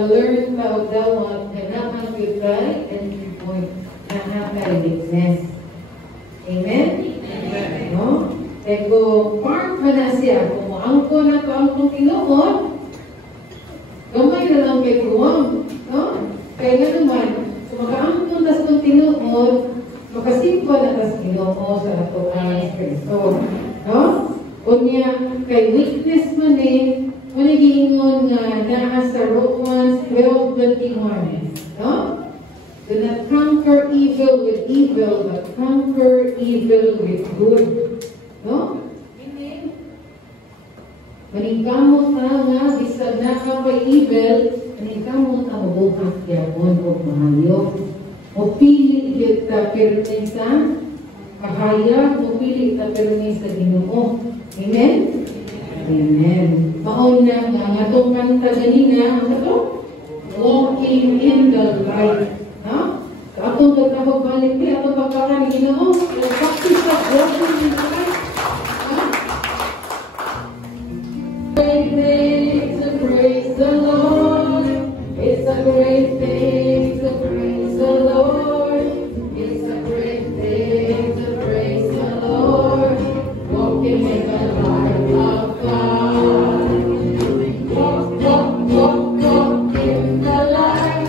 learn about dawat na nakakitay and nakakailignes. Amen? Amen. No? Kaya kung part pa na siya, kung maangko na ito ang Panginoon, gamay na lang kay Kuwang. No? Kaya nga naman, kung makaangko na sa Panginoon, makasimpa na sa Ginoo sa ato ang Kristo. No? Kunya, kay witness man manigingon nga naa sa Romans 12:21. No? Do not conquer evil with evil, but conquer evil with good. No? Amen. Maningkamot na nga, bisag na ka kay evil, maningkamot na mabukas gyapon o mahayo. O pili kita pirmi sa kahayag, o pili kita pirmi sa Ginoo. Amen? Amen. Mauna nga nga itong kanta ganina, ano ito? Walking in the light. Ha? Atong nagtahog balik ni atong pagkakan ni Ginoo. Practice sa walking in the light. Ha? Great thing to praise the Lord. It's a great thing to praise the Lord. It's a great thing to praise the Lord. Walking in the light of God. Walk, walk, walk, walk in the light.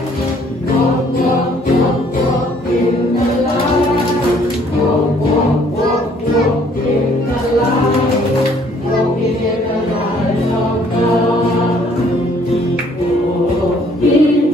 Walk, walk, walk, walk in the light. Walk, walk, walk, walk in the light. Walking in the light of God. Oh, in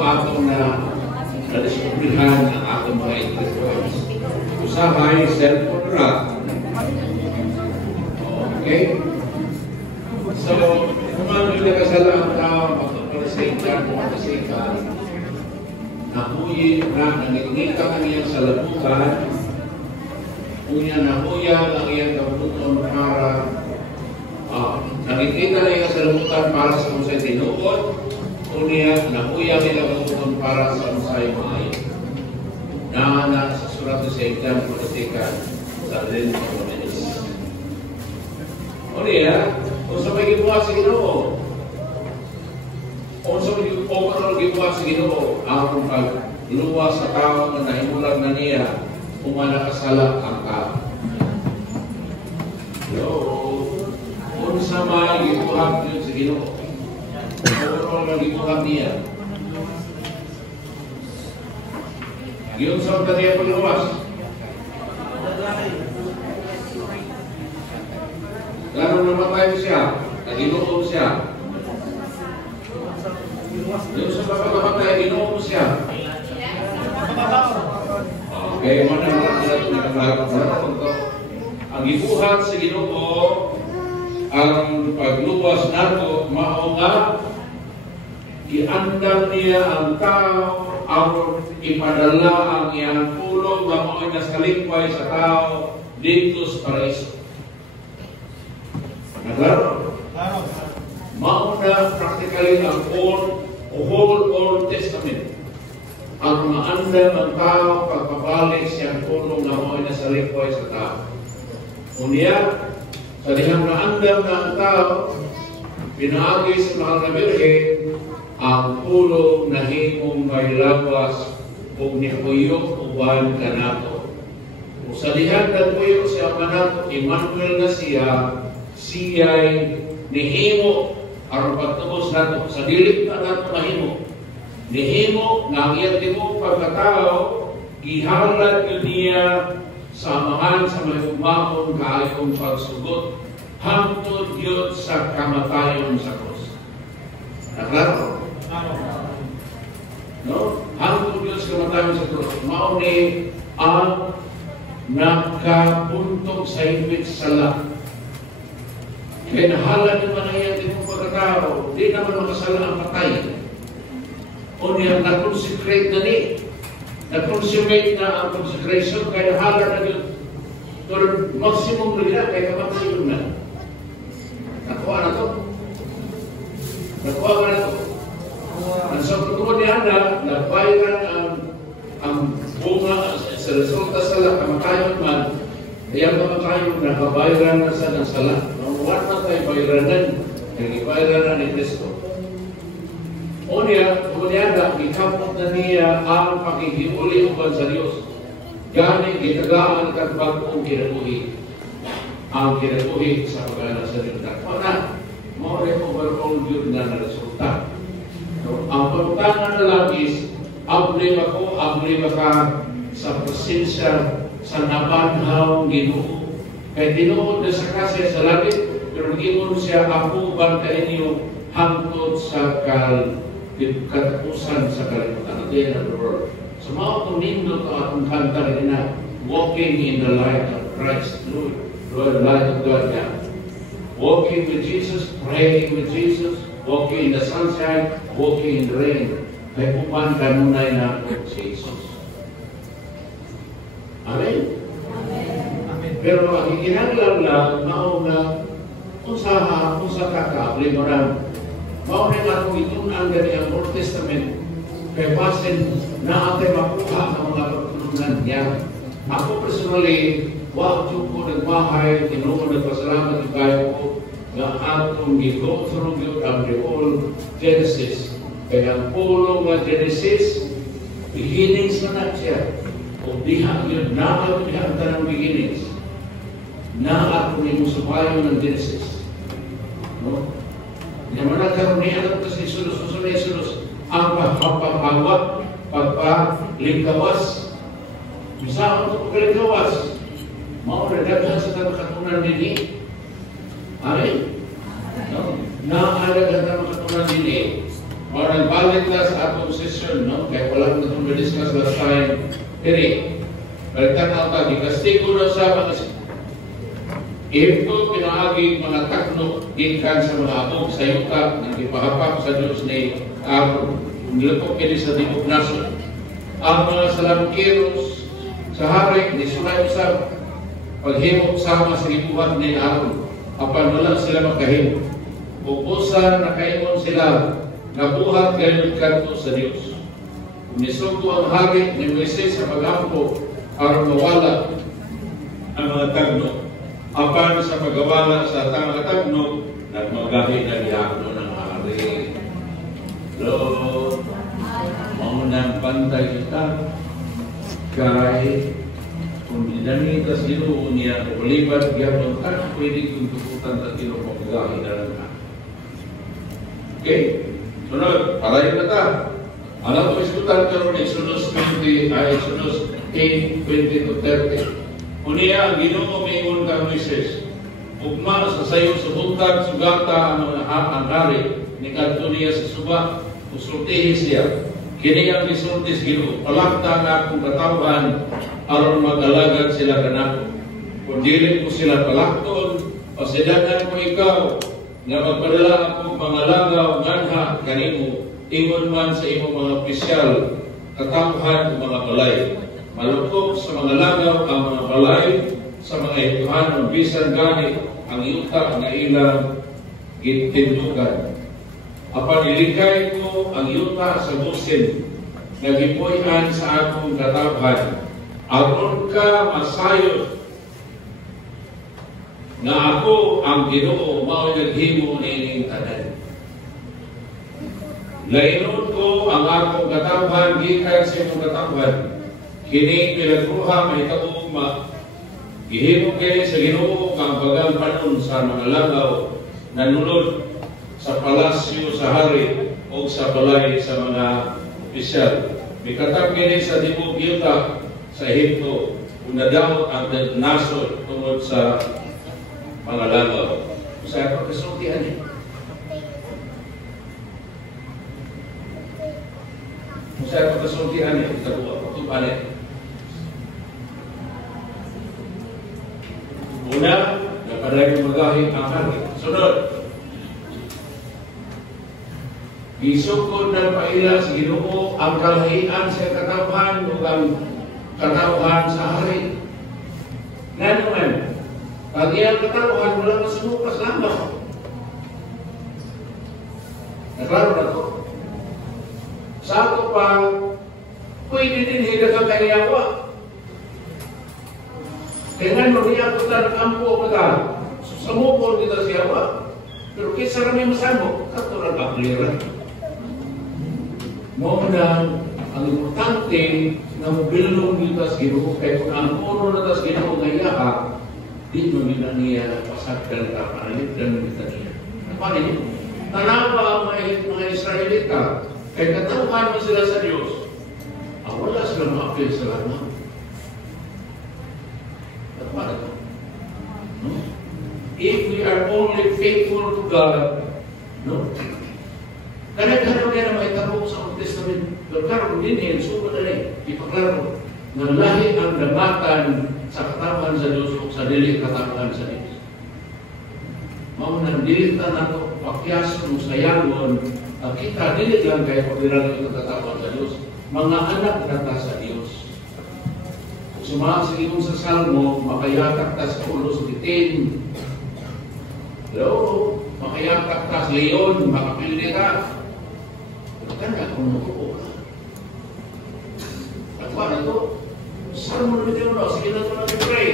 atong na-deskubrihan ang atong mga influence. Usahay, cellphone ra. Okay? So, kung ano yung nakasala ang tao, magpapalasaitan, magpapalasaitan, nahuyin na, nangingita ka niya sa labutan, kunya nahuya ang iyang kabuton para nakikita na niya sa labutan para sa musay tinuod, kunya nahuya nila kabuton para sa musay maayon. Na sa surat sa Satan, politikan sa rin sa Komunis. O niya, kung sa may gibuha sa Ginoo, kung sa may gibuha sa Ginoo, ang pagluwa sa tao na nahimulag na niya, kung manakasala ang tao. Kung sa may gibuha yun sa Ginoo, kung ang gibuha niya, yun sa kaniya pagluwas. Gano'n namatay siya, naginuom siya. Yun sa pagkamatay, ginuom siya. Okay, mana naman sila ito nakakalaga. Ang gibuhat sa Ginoo, ang pagluwas nato, mao nga, iandam niya ang tao, ang ipadala ang iyang pulong na mao'y nasalikway sa tao dito sa paraiso. Naglaro? Mauna practically ang whole Old Testament. Ang maandam ang tao pagpabalik siyang pulong na mao'y nasalikway sa tao. Unya, sa dihang naandam na ang tao, pinaagi sa mahal na Birhen, ang pulong na himong may lawas kung nihuyok uban ka nato. Kung sa dihan nagpuyok siya manato, Emmanuel na siya'y nihimo aron pagtubos nato. Sa dilit na nato mahimo. Nihimo nga ang iyang timo pagkatao, gihalad yun niya sa amahan sa may umahon kaayong pagsugot, hangtod yun sa kamatayon sa krus. Naklaro? No? Hangtod Diyos kamatayon sa krus. Mauni ang nakapuntog sa himig sala. Kaya nahala naman ang iyang tipong pagkatao, di naman makasala ang patay. O niya na-consecrate na ni. Na-consummate na ang consecration, kaya nahala na yun. Pero maximum na nila, kaya maximum na. Nakuha na to. Nakuha na to. Ang sa pagkuha ni Ana, nagbayaran ang bunga sa resulta sala, kamatayon man, kaya kamatayon, nakabayaran na sa ng sala. Wala na tayo bayaranan, nag-ibayaranan ni Kristo. O niya, kunyada, ikapot na niya ang pakikiuli uban sa Diyos. Gani, gitagaan at bagong kinabuhi. Ang kinabuhi sa pagkana sa Diyos. Wala, more overall yun na resulta. Ang pagtangan na lang is, ablima ka sa presensya sa nabanhaw Ginoo. Kaya tinuod na sa kasya sa langit, pero ingon siya, ako ba ka inyo hangtod sa katapusan sa kalimutan. At yan ang Lord. So mga itong nindot ang atong kanta rin na walking in the light of Christ. Lord, the light of God now. Walking with Jesus, praying with Jesus, walking in the sunshine, walking in the rain. Kaya upan kanunay na si Jesus. Amen? Amen. Pero ang ikinaglang lang, mauna, kung sa kakaabli mo lang, mauna nga kung itunan gani ang Old Testament, kaya basin na ating makuha ang mga pagtulungan niya. Ako personally, waktu ko nagmahay, tinuon nagpasalamat ng kayo ko, na atong go through ang the whole Genesis. Kaya ang pulong na Genesis, beginnings na siya. Kung diha yun, naman diha ang tanang beginnings. Na ako ni musubayo ng Genesis. No? Naman nagkaroon niya alam kasi sulus ang pagpapagawat, pagpalingkawas. Bisa ang pagpalingkawas. Mauradaghan sa katunan nini. Amen? No? Naalaga na makatunan nini. O nagbalik na sa atong session, no? Kaya walang na itong discuss last time. Pero, balikan ang tagi, kastigo na sa mga ito pinaagi mga takno gikan sa mga abog sa yuta ng ipahapak sa Diyos ni Aaron. Nilapok kini sa Dibog Nason. Ang mga salamkiros sa hari ni Sulay Usab paghimok sama sa ibuhat ni Aaron. Apan wala sila makahimok. Ubusan nakaimon sila nabuhat gayon kanto sa Diyos. Nisugo ang hari ni Moises sa paghampo aron mawala ang mga tagno. Apan sa pagawala sa mga tagno nagmagahi na diakno ng hari. Lord, maunang pantay kita kay kung dinamita sa Ginoo niya ulibat gyapon ka pwede kong tukutan at Ginoo paggahi na lang ka. Okay, sunod, parayin na ta. Alam ko iskutan karon Exodus 8, 20-30. Unya ang Ginoo miingon ka Moises, ugma sa sayo subutan sugata ang hari ni kadto niya sa suba usultihi siya. Kini ang gisultis Ginoo, palakta nga akong katawhan aron mag-alagad sila kanako. Kung dili ko sila palakton, pasidagan ko ikaw nga magpadala akong mga langaw nganha kanimo ingon man sa imong mga opisyal katawhan o mga balay. Malukok sa mga langaw ang mga balay sa mga ituhanon bisan gani ang yuta nga ilang gitindugan. Apan ilikay ko ang yuta sa busin nga gipuy-an sa akong katawhan aron ka masayod nga ako ang Ginoo mao naghimo niining tanan. Lainon ko ang akong katawhan gikan sa imong katawhan. Kini pinagruha may kaugma gihimo kini sa Ginoo kang bagang panon sa mga langaw nanulod sa palasyo sa hari o sa balay sa mga opisyal. Mikatap kini sa Dibog Yuta sa Ehipto kung nadamot ang nasod tungod sa mga langaw. Sa pagkasultihan niya. Sa pagkasultihan niya, ito palit. Una, napaday ko magahin ang hari. Sunod, gisukod ng paila sa Ginoo ang kalahian sa katawhan o ang katawhan sa hari. Nga naman, pag iyang katawhan, wala masunukas lamang. Naklaro na ito. Sa ato pa, pwede din hila ka kayawa. Kaya mo niya ako na nag-ampo ka. Samupon kita siyawa. Pero kaysa kami masamo, kato na kaklira. Mo na ang importante na mobilong dito sa Ginoo. Kaya kung ang puno na tas Ginoo ngaya ka, di mo nila niya pasagdan ka, panalipdan kita niya. Paano yun? Tanawa ang mga Israelita. Kaya katawhan mo sila sa Diyos. Wala sila ma-appeal sa lahat. Paano ito? No? If we are only faithful to God, no? Kaya-kaya na maitarong sa Old Testament. Pero karoon din yan, suko na rin. Ipaklaro na lahi ang damatan sa katawan sa Diyos o sa dili katawan sa Diyos. Maunang dilita na ito, pakyas kung sayangon, kita dili lang kayo pagbilang ito katawan sa Diyos. Mga anak na sa Diyos. Sumasigin sa Salmo, makayatak ta sa ulo sa bitin. Hello, makayatak ta sa leon, makapili ka. Tanda kung nakupo ka. Nakuha na ito. Salmo na bitin mo, sige na ito nag-pray.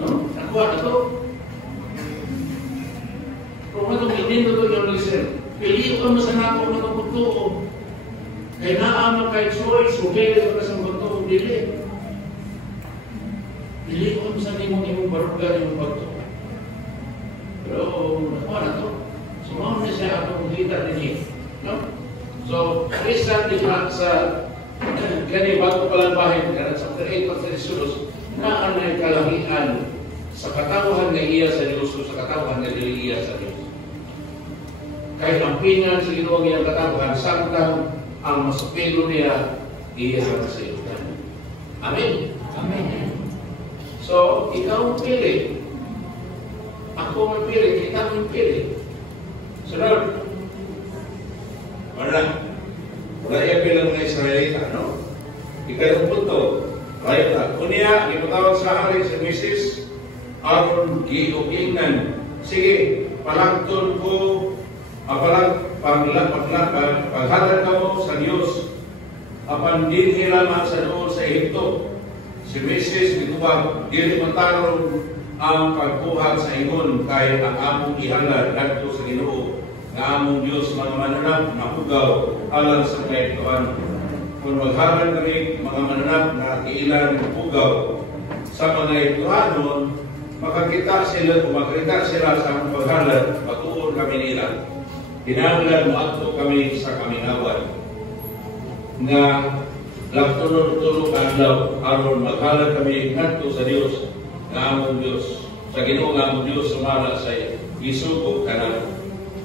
No? Nakuha na ito. Kung ito, hindi ito yung listen. Piliin ka mo sa nakuha na ito buto. Kaya naama kahit choice, hubili ka sa buto, hubili. Piliin sa imong barugan yung pagto. Pero, nakuha na ito. Sumama na siya ako kung kita niya. No? So, Christian, di ba, sa gani bago palang bahay, sa chapter 8 of Jesus, naan na kalahian sa katawan na iya sa Diyos o sa katawan na dili iya sa Diyos. Kay ang pingan sa Ginoo niyang katawhan, samtang ang masupilo niya, iya sa iyo. Amen? Amen. So, ikaw ang pili. Ako ang pili, kita ang pili. Sunod. Wala. Wala iya bilang na Israelita, no? Ikalong punto. Right na. Kunya, ipatawag sa hari si Mrs. Aron giugingnan. Sige, palagtod ko, paghalad ka mo sa Diyos. Apan din lamang sa doon sa Egypto. Si Mrs. gituwag, dili matarong ang pagbuhat sa ingon kay ang among ihalad dito sa Ginoo nga among Diyos mga mananap mahugaw alang sa kaituan. Kung maghalad kami mga mananap na iilan mahugaw sa mga ituanon, makakita sila sa among paghalad, patuon kami nila. Kinahanglan mo ato kami sa kamingawan nga laktunod-tunod adlaw aron maghalad kami ngadto sa Dios nga among Dios sa Ginoo nga among Dios sumala sa isugo kanang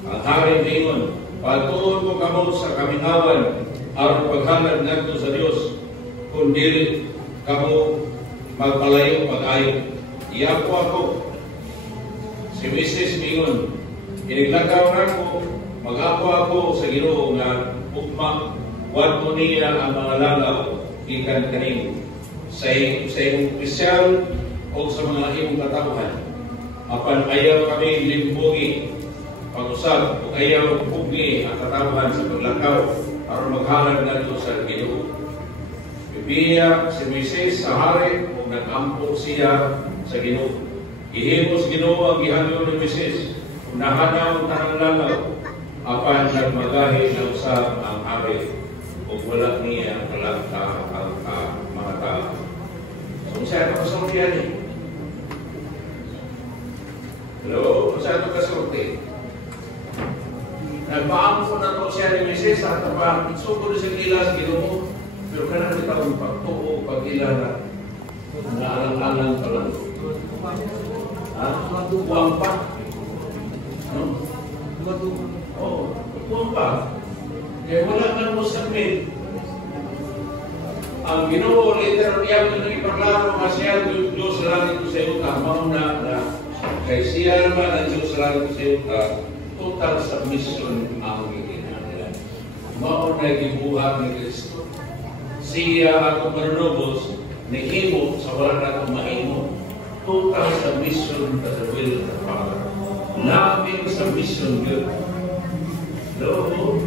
ang hari ningon patuon ko kamo sa kamingawan aron paghalad ngadto sa Dios kun dili kamo magpalayo pag-ayo iyapo ako si Mrs. Mingon iniglakaw na ko mag-apo ako sa Ginoo nga ukma wad mo niya ang mga langaw ikan kaning sa imong opisyal o sa mga imong katauhan. Apan ayaw kami limbugi pag-usap o ayaw pugni ang katauhan sa paglakaw aron maghalad nato sa Ginoo. Bibiya si Moises sa hari o nag-ampo siya sa Ginoo. Ihimos Ginoo ang gihanyo ni Moises nahanaw ang tanang langaw apan nagmagahi na usab ang hari o wala niya ang mga tao. So, saan ito kasulti yan eh? Hello? Saan ito kasulti? Nagpaampo na ito siya ni Mrs. at napasuko na siya ilas Ginoo. Pero kanan kita ang pagtuo, pag-ilala. Naalang-alang pa lang. Ha? Buwang pa. No? Oo, buwang pa. Kaya wala kang musabit. Ang Ginoo later niya ito ipaklaro nga siya Diyos sa langit sa iyo mauna na kay siya naman ang Diyos sa langit sa iyo total submission ang ikinahanglan. Mauna gibuhat ni Kristo. Siya atong manunubos ni himo sa wala natong mahimo. Total submission to the will of the Father. Loving submission good. Lord,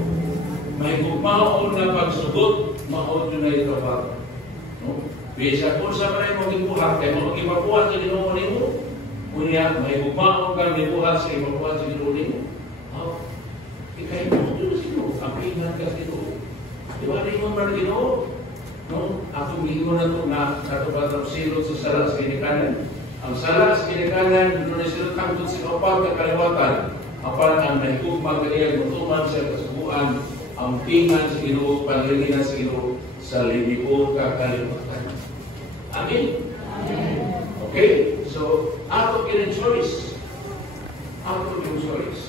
may kumaon na pagsugot, maon yun na ito pa. No? Bisa kung sa maray mo gibuhat, kaya mo gipabuhat sa Ginoo nimo, kunya may kumaon ka gibuhat sa ipabuhat sa Ginoo nimo. Ikay mo yun sa Ginoo, ang pingat ka sa Ginoo. Di ba rin mo man Ginoo? No? Atong ginoo na ito na katupatang silot sa sala sa kinikanan. Ang sala sa kinikanan, doon na silot kangtod sa kapag kakaliwatan. Apan ang nahigugmang ganyan, mutuman sa kasubuan, ang pingan sa Ginoo, panlilinan sa Ginoo, sa libo kakalimutan. Amen? Amen. Okay? So, ato kinin choice. Ato kinin choice.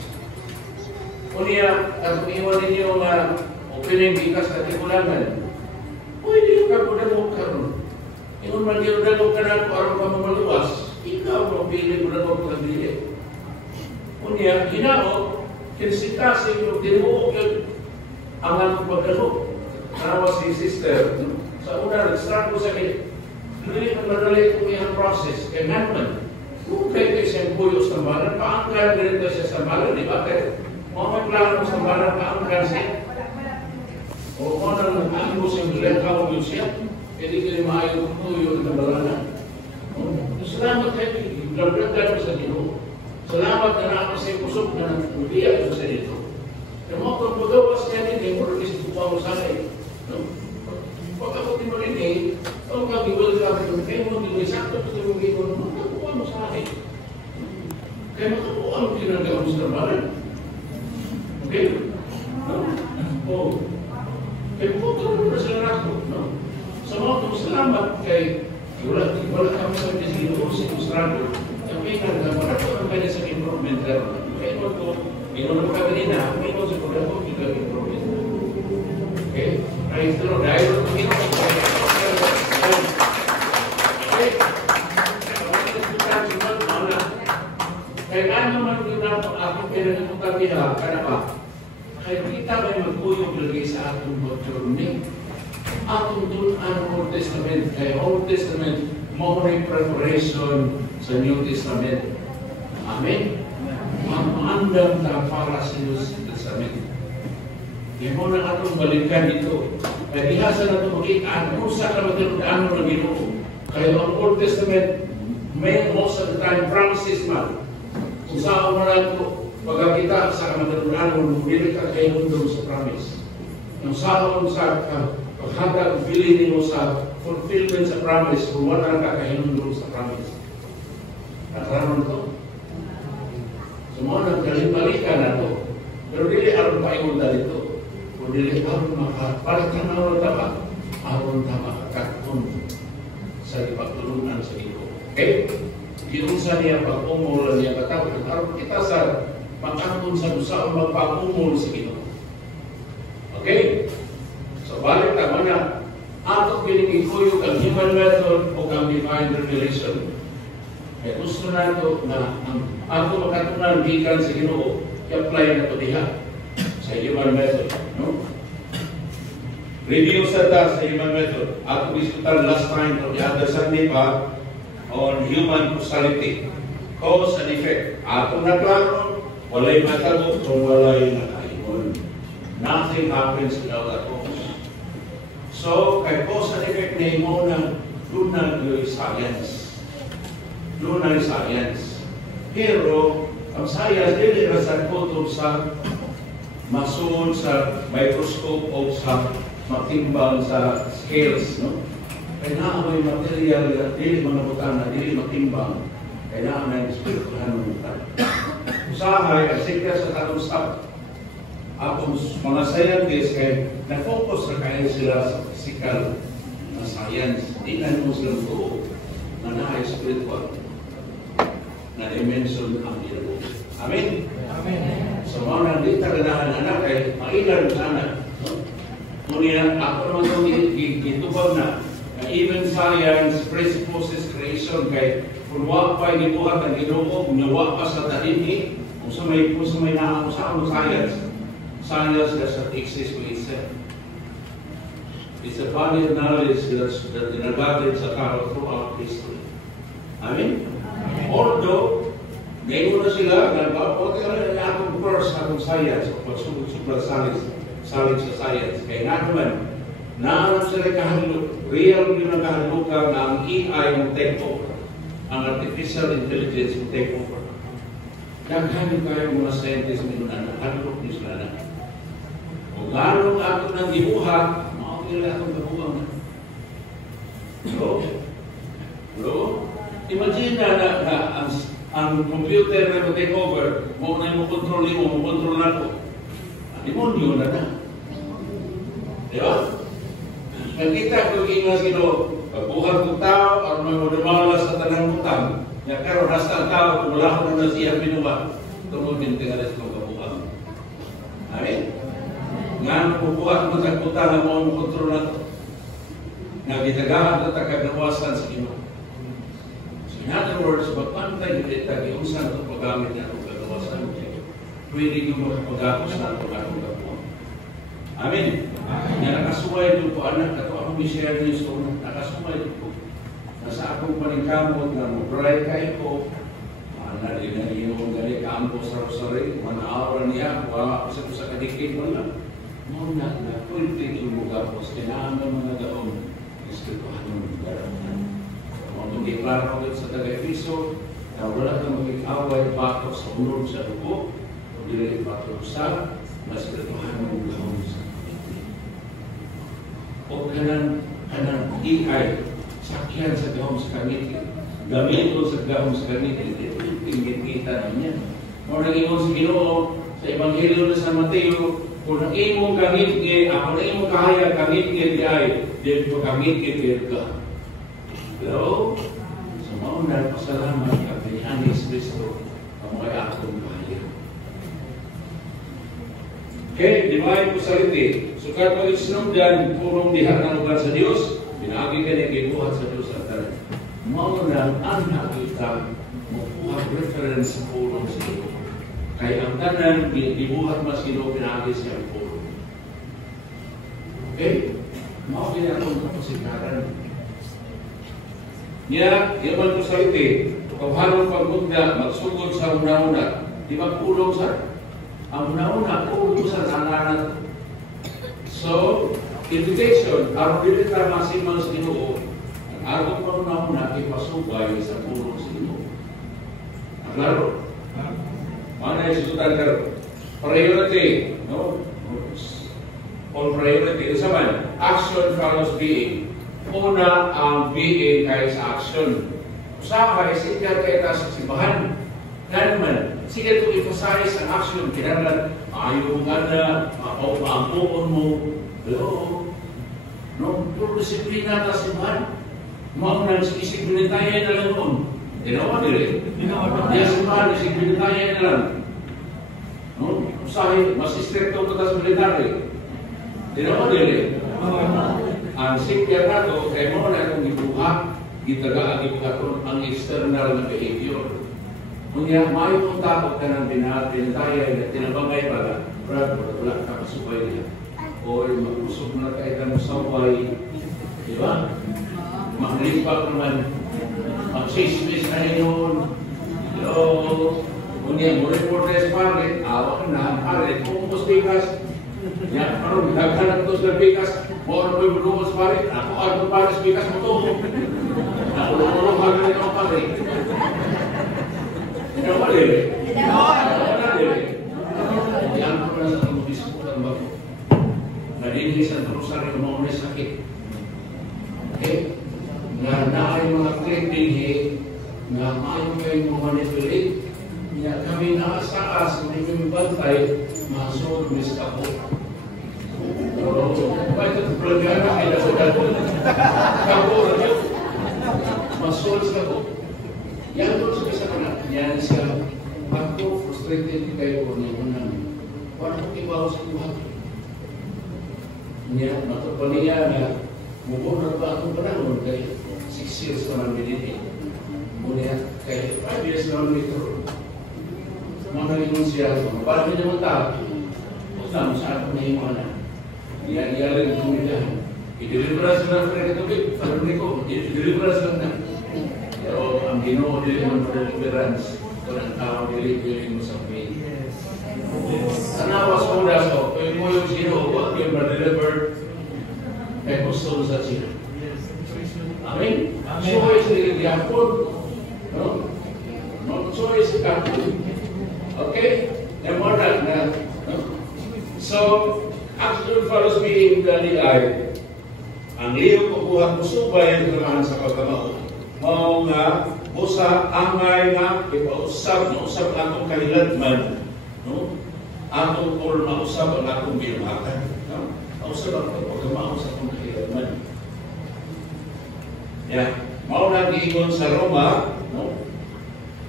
Kunya, ang iwan ninyo na opening bikas na tikulangan, pwede ka po na mo karoon. Iwan man yun na mo ka na parang ka mamaluwas, ikaw mo pili mo na mo pagdili. Kunya, hinao, kinisita sa inyo, dinuog yun ang atong pagdalo. Narawa si sister, sa una, nag-start ko sa akin, really madali kung yung process. Kaya naman, kung kayo siyang puyo sa tambalan, paangkan ganito siya sa tambalan, di ba? Kaya mga may plano sa tambalan, paangkan siya. O kung ano nag-aangko siyang lekaw yun siya, hindi kayo maayon kung puyo ang tambalan. Salamat kayo, blablagan mo sa Ginoo. Salamat na naman sa kusog na nagpuliyak sa dito. Kaya mga pagpagawas niya din, mula kasi kuha mo sa akin. Pag ako tinulin ang kabiwal ka rin, kayo mo din, sakto pa tayo gawin mo, makakuha mo sa akin. Kaya makakuha mo ginagawa mo sa tambalan. Okay? Oo. Kaya punto mo na sa nato. Sa mga salamat kay wala kami sa Ginoo sa struggle. Kaya may nagagawa ko ang kanya sa improvement. Kaya mo ito, Minunod ka kanina, minunod sa problema, juga yung problema. Okay? Praise the Lord. Dahil ito minunod. Kaya nga naman yun na akong pinagpunta niya, kanapa? Kaya kita ba yung magpuyog lagi sa atong doctrine? Atong doon ang Old Testament. Kaya Old Testament, more preparation sa New Testament. Amen? Ang maandam na para sa New Testament. Yan mo na atong balikan dito. Kaya dihasa na ito makita, kung sa kamatulungan mo na Ginoo. Kaya ang Old Testament, may most of the time promises man. Kung saan mo na ito, pagkakita sa kamatulungan mo, bumili ka kayo doon sa promise. Kung saan mo sa paghaga, bilhin mo sa fulfillment sa promise, kung wala ka kayo doon sa promise. Nakaraman ito. Semua nagkaling-balikan na ito. Pero dili aron paingon na dito. Kung dili aron makapalit na aron tama, aron tama kakakon sa ipagtulungan sa ito. Okay? Giunsa niya pag-umol niya katawag. Aron kita sa pagkakon sa dusa o magpag-umol sa ito. Okay? So balik tama na. Ato pinigikuyog ang human method o ang divine revelation. Kaya gusto na ito na ang ato makatunan gikan sa Ginoo, i-apply na ito diha sa human method. No? Review sa ta sa human method. Ato diskutan last time o the other Sunday pa on human causality. Cause and effect. Ato na klaro, walay matabo kung walay nakaingon. Nothing happens without a cause. So, kay cause and effect na mo na doon na yung science. Doon na yung science. Pero, ang science, hindi rasan ko ito sa masun sa microscope o sa matimbang sa scales. No? Kaya may material na dili manabutan na dili matimbang. Kaya na yung espirituhan ng mutan. Usahay, ang sikya sa tatong stop. Akong mga scientists kaya na-focus na kayo sila sa physical na science. Di na mo silang tuo na na-spiritual na dimension ang ilo. Amen? Amen. So, mga nandita na anak ay mailan sa anak. Ngunit ako naman itong gitubag na even science presupposes creation kay kung wak pa gibuhat ang Ginoo, kung wak pa sa talinhi, kung sa may naamo sa ano science does not exist with itself. It's a body of knowledge that inagated sa tao throughout history. Amen? Although, ngayon na sila, nagpapunta na atong course atong science o pagsubot salig sa science. Kaya nga naman, naalam sila kahalo, real yun ang kahalukan na ang AI mo take over. Ang artificial intelligence mo take over. Naghanap kayo mga scientists nyo na nakalok nyo sila na. Kung lalong ato ng gibuhat, makakila atong gabuhan na. Hello? Imagine na ang computer na take over, mo na mo control mo control na ko. Demonyo na na. Di ba? Nakita ko yung Ginoo, pagbuhat ng tao, at may madumala sa tanang utang, na karon nasa ang tao, kung wala ko na siya pinuha, tungkol bintingalis ng kabuhan. Amen? Nga bubuhat mo sa utang na mo kontrol na ito. Nagitagahan na takagnawasan sa Ginoo. In other words, magpantay ulit tayo kung saan ito paggamit na itong gagawasan niya. Pwede nyo magpagapos na itong atong gabuhan. Amen? Na nakasuway ito po anak, ito akong i-share niyo sa una. Nakasuway ito po. Nasa akong paningkamot na mag-bright kayo po. Nalina niyo kung gali kampo sa rosary. Manaawa niya, wala ko sa kadikit mo lang. Muna na, pwede yung magapos. Kailangan ng mga gaon. Iskituhan ng garapan. Kung deklaro ko sa taga-episo, na wala kang mag-away bato sa unod sa dugo, o dili bato sa maskrituhan ng gahon sa o kanang AI, sakyan sa gahon sa kangit, gamito sa gahon sa kangit, pinggit-kita niya. O nag-ingon sa Ginoo, sa Ebanghelyo na San Mateo, kung nag-imong kangit, ako na imong kahaya, kangit ay, dahil ko kangit ka. Pero, sa mauna, pasalamat ka kay Anis Cristo ang mga akong bahaya. Okay, di ba yung saliti? Sukat pag-isinugdan, purong diha ng lugar sa Diyos, pinagi ka na gibuhat sa Diyos at tanan. Mao na ang nakita mo reference sa purong sa Diyos. Kaya ang tanan, gibuhat mas Diyos, pinagi siya ang purong. Okay? Mao ginatong kapasikaran. Niya, yaman ko saliti, kapahanong pagmugda, magsugod sa una-una, di ba pulong sa ang una-una, pulong sa nananat. So, invitation, aron dili ta masiman sa Ginoo, ang araw pa una-una, ipasubay sa pulong sa Ginoo. Ang laro. Ano yung susutan ka? Priority, no? All priority. Isa man, action follows being. Una ang being kaya sa action. Usahay, siya kaya sa simbahan. Kaya naman, sige ito emphasize ang action. Kailangan, ayaw nga na, mapaampuon mo. Hello? No? Puro disiplina na simbahan. Mga disiplina na lang noon. Ginawa nila. Kaya simbahan, disiplina na lang. No? Usahay, mas stricto ko sa military. Ginawa nila. Ang sikya na ito, kaya mo na itong ibuhat, gitagaan ito ang external na behavior. Kanya, may kong takot ka ng tinatayay na tinabangay pala, Brad, wala ka kasubay niya. O mag-usok na kayo ka ng saway. Di ba? Maglipak naman. Mag-sismis na yun. Hello? Kanya, mo reporters parit, awak na, parit, kung bigas. Ya, parang naghanap ito sa bigas. Mo may bulungan sa parit. Ako, ano parit sa bigas mo ito? Nakulong kami na ito parit. Ano ba dili? Ano ba dili? Yan ko na sa biskutan ba ko? Nadinis ang rosaryo mo may sakit. Okay? Nga naay mga kriting nga maayo kayong manipulate. Nga kami naasaas, may bantay, masunod mis ako. Baik itu pelanggaran tidak sudah kamu orang masuk satu. Yang terus bisa kena yang siapa aku frustrated kayak orang yang menang. Orang itu bawa satu hati. Nya atau pelia ada mungkin aku pernah kayak 6 years orang ini. Kemudian kayak 5 years orang itu mana yang siapa? Baru dia mentah. Usah saat ini mana? Dia rin kemudian i-deliveras na mereka itu pada mereka i-deliveras na pero ang Ginoo dili man deliverance orang tao dili mo sa faith. Tanawas mo na so kung mo yung Ginoo what you are delivered kay gusto sa Ginoo. Amen. Choice ni gyapon. No? No choice ka. Okay?Emo na. So action follows being dali ay ang liyo kukuha ko subay ang sa pagkamao. Mao nga usa angay nga ipausab na usab akong kahiladman, no? Atong or mausab ang akong binuhatan, no? Mausab ang pagkamao sa akong kahiladman. Yeah, mao na giingon sa Roma, no?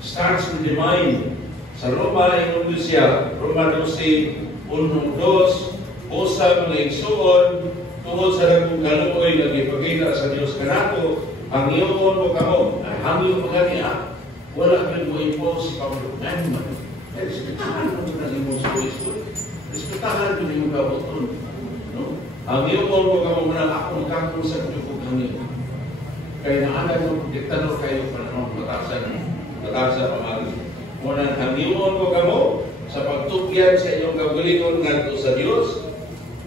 Starts with the mind. Sa Roma ingon siya, Roma 12:1-2 usab mga igsuon tungod sa dakong kaluoy nga gipakita sa Dios kanato ang iyon mo kamo hangyo pa ganiya wala ka mo impose sa paglunan man respetahan mo na imong sulit respetahan mo imong kabuton no ang iyon mo kamo man akong kangkong sa tukog hangyo kaya naana mo diktador kayo panahon matasan pamagi mo nang hangyo mo kamo sa pagtukyan sa inyong kagalingon ngadto sa Dios.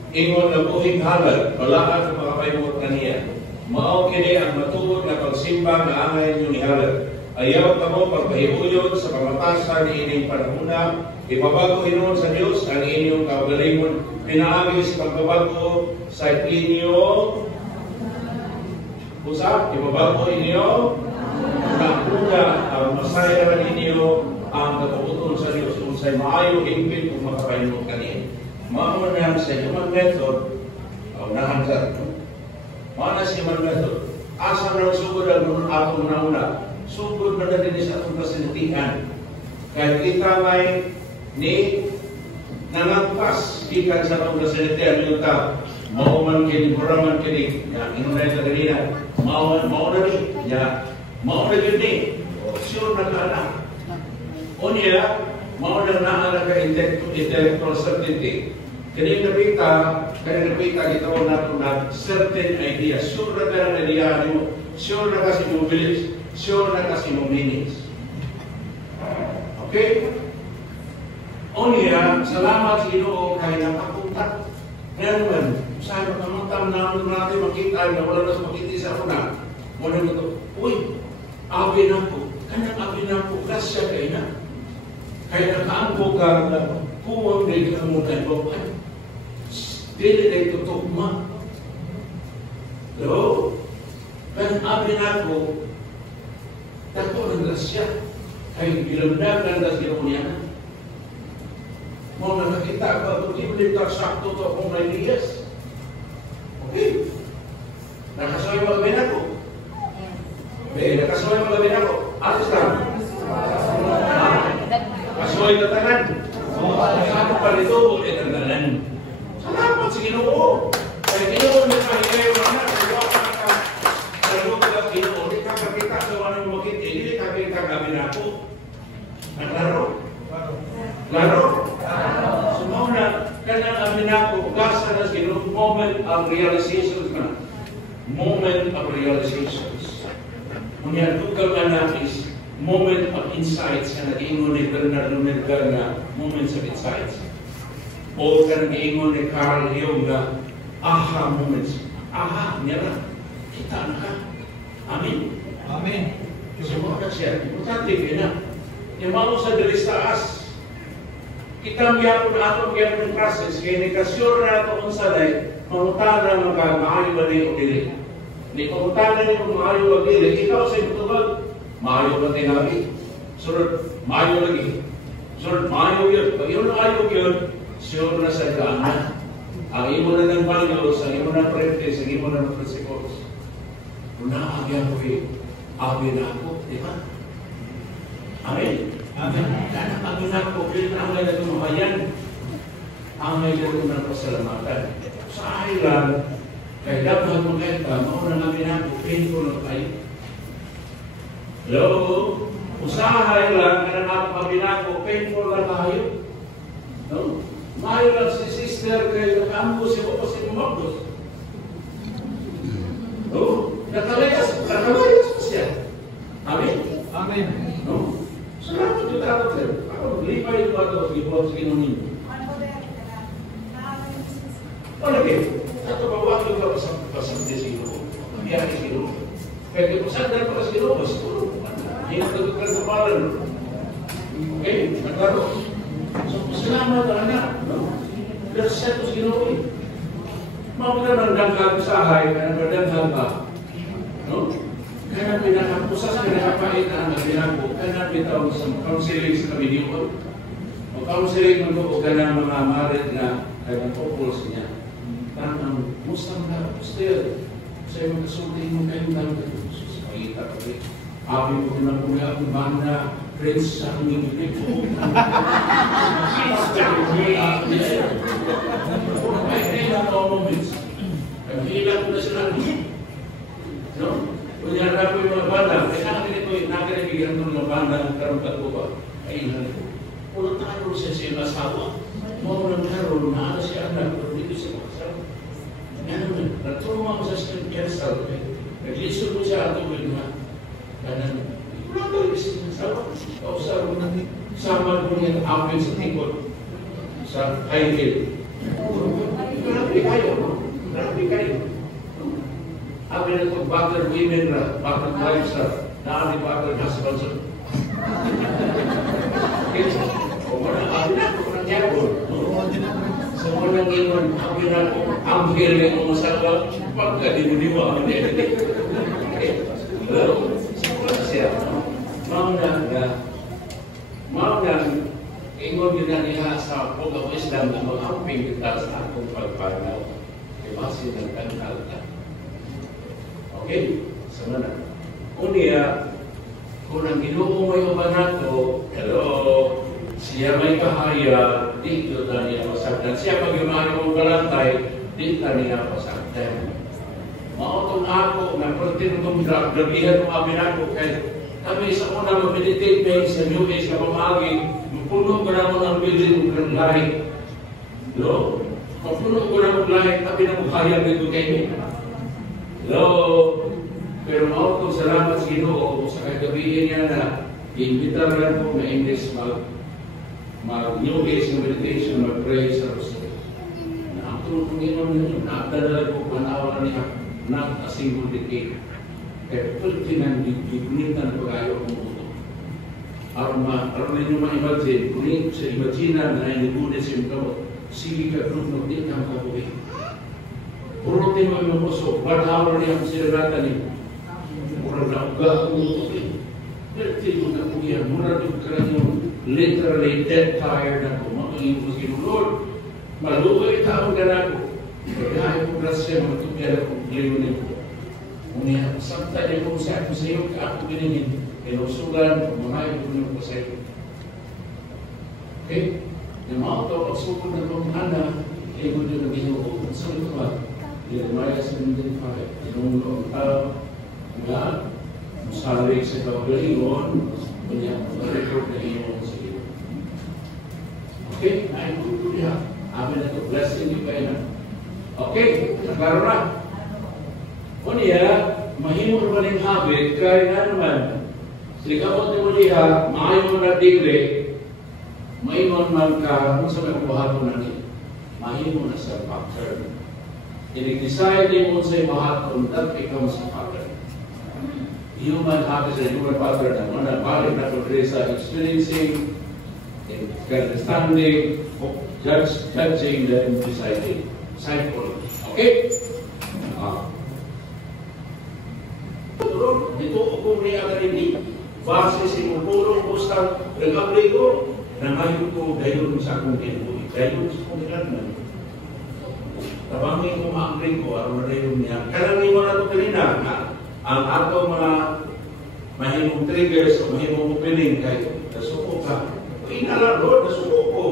Ingon na buhing halal, wala ka makapayungot kaniya. Mao kini ang matuod na pagsimba na angay ninyo ni halal. Ayaw ka mo pagpahiuyon sa pamatasan ni ining panahuna. Ipabago inon sa Diyos ang inyong kaugalingon. Pinaagis pagbabago sa inyo. Usap, ipabago inyo. Nakuna ang masaya ninyo ang katutunan sa Diyos. Kung sa'y maayo, hingpit kung makapayungot kaniya. Mauna sa human method, unahan sa mana si human method. Asa na sugod ang atong nauna. Sugod na din sa atong kasintihan. Kahit kita may ni nangapas ikan sa mga saniter yung ta mauman kini buraman kini ya inunay ta kanina mau na ni ya mau na yun ni sure na kana unya mau na naala ka intellectual certainty kini napita dito na certain idea sure na ka idea mo sure na kasi mo village sure na kasi mo minutes okay. Unya, salamat sa Ginoo kay nakapunta. Ngayon, sabi ko naman natin makita na wala na makita sa una. Muna ko ito, uy, abi na ko. Kanyang abi na ko, grasya kayo na. Kaya nakaangko ka na kuwang dito ang muna ito. Dili na ito tugma. So, kaya abi na ko, dako ng grasya. Kaya ilamdagan na Ginoo niya. Mau nakakita ka, hindi sakto to akong ideas. Okay. Nakasaway magawin ako. Okay, nakasaway magawin ako. Atos lang. Kasaway ka tanan. Ano pa nito, ulit ang tanan. Salamat sa Ginoo. Kaya Ginoo na kayo na, ka Ginoo, hindi ka kakita sa anong makita, hindi ka kakita gabi na ako. Naklaro? Klaro? Sumuna, kanang amin ako, gasa na sila, moment of realizations na. Moment of realizations. Kanya, dugang anak is moment of insights na nag-iingon ni Bernardo Melgar na moments of insights. O kanang nag-iingon ni Carl Jung na aha moments. Aha, niya na. Kita na ka. Amin? Amin. Sumuna siya. Importante ka na. Yung mga sa dalistaas, kita miyapon na atong gano'n ng process, kaya nagkasure na ito kung sanay, mamutana maayo ba na yung dili. Ni mamutana na yung maayo ba dili, ikaw sa itubag, maayo ba tinabi? Sunod, maayo lagi. Sunod, maayo yun. Pag yun maayo yun, sure na sa gana. Ang imo na ng values, ang imo na practice, ang imo na ng principles. Kung naagyan ko abi na ako, di ba? Amen. Amen. Karena kami nak kopi, angay na tumahayan. Angay na tunang pasalamatan. Sa ahiran, kaya dapat magkita, mauna namin ako, painful na kayo. Hello? Usahay lang, karena nakapabina ko, painful na kayo. No? Mayo lang si sister, kayo nakambo si Opo, si Mabos. No? Nakalayas siya. Amen? Amen. No? Salamat yung takot sir. Ako, lipay yung bato, ibuhat sa Ginoo. Ano kayo? Ato bawato ka pasang Ginoo. Biyahe sa Ginoo. Kaya kung saan dahil pa sa Ginoo, mas tulog. Hindi na tagod ka paran. Okay? Naglaro. So, salamat ang anak. Pero sa Ginoo. Mawala ng dangkag sa ahay, kaya nagdangkag ba? No? Kaya pinakapusas ka nakapait na ang pinako, kaya pinatawag sa counseling sa kabinyon. O counseling mo o ka ng mga marit na kaya nagpupulos niya. Tanang, mustang na, gusto sa'yo magkasulti mo kayo lang kayo. Sus, makita ka kayo. Abi mo ko na kung akong banda, friends sa aming bibig. Ay, kayo na mga moments. Kaya ko na sila. No? Kaya na po yung mga banda, kaya nakakaligigan ng mga banda ng karampat ko ba? Ay, wala tayo sa siyang asawa. Mga walang karoon, naala siya anak, pero dito siya makasawa. Ganun, natulungan ko sa siyang kersal. Nag-listen ko siya ato ko na. Ganun, wala tayo sa siyang asawa. Kausap ko na, sama ko niya amin sa tingkot. Sa high hill. Grabe kayo, no? Grabe kayo. Amin na itong battered women na, battered wives na, naani battered husbands. O wala, amin na, kung nangyapon. So wala nang iwan, amin na, ang hiling mo masawa, pagka dinudiwa, amin na ito. Hello? Wala siya. Maunang, ingon yun na niya sa Pogao Islam na mag-amping kita sa akong pagpanaw. Ibasi ng kanal ka. Okay, sama na. Unya, kung ang Ginoo may umanak ko, hello, siya may kahaya, di yun na niya pasagdan. Siya pag-imani mong balantay, di na niya pasagdan. Maotong ako, nagpuntin itong grabihan mo amin ako, kaya kami sa una mag-meditate pa sa New Age na pamagi, puno ko na mo ng building ng lahi. No? Puno ko na mo lahi, tapi na mo kaya dito kayo. No? Pero maotong salamat sa Ginoo sa kagabihin niya na i-invitar lang po na English mag-New Age na meditation, mag-pray sa Rosary. Na ang tulong Panginoon na yun, naagdadala ko panawa niya, not a single decade. Kaya pwede nang gigunitan na pag-ayaw kong mundo. Aron ninyo ma-imagine, kunin sa imagina na nainigunin sa iyong gamot, sige ka kung hindi ka makabuhi. Purutin mo yung puso, 1 hour niya ang sinagatan niyo. Mura na uga ang mundo. Pwede mo na kung yan, mura doon ka lang yung literally dead tired na kung mga iyong Lord, maluway taong ganako. Kaya ko grasya magtugyan akong liwin ko. Ngunit samtay niyo kung sa iyo ka ako binigin, kinusugan, mga ibon ko sa iyo. Okay? Yung mga ito, pagsukod ng mga anak, ibon yung Ginoo. Sa ito ba? Jeremiah 17:5. Yung nga, masalig sa kagalingon, kanya, ma-record na iyo sa iyo. Okay? Nain ko ito niya. Amin na ito. Blessing niyo kayo na. Okay, naglaro na. O niya, mahimong naman yung habit, kaya nga naman, silikapot ni mo niya, maayon mo na tigre, mahimong man ka, kung sa may kubahato na niya, mahimong na sa factor. I-decide din mo sa'yo mahaton, that becomes a factor. Human habits and human pattern, ang mga balik na pagkari sa experiencing, understanding, judging, then deciding. Cycle. Okay? Dito ako niya kanini. Base sa imong pulong kusang nag-apply ko, nangayon ko gayon sa akong kinuwi. Gayon sa akong kinuwi. Tabangin ko ma-apply ko, aron na gayon niya. Karangin mo na ito kanina, ang atong mga mahimong triggers o mahimong opening kayo. Nasuko ka. Inala, Lord, nasuko ko.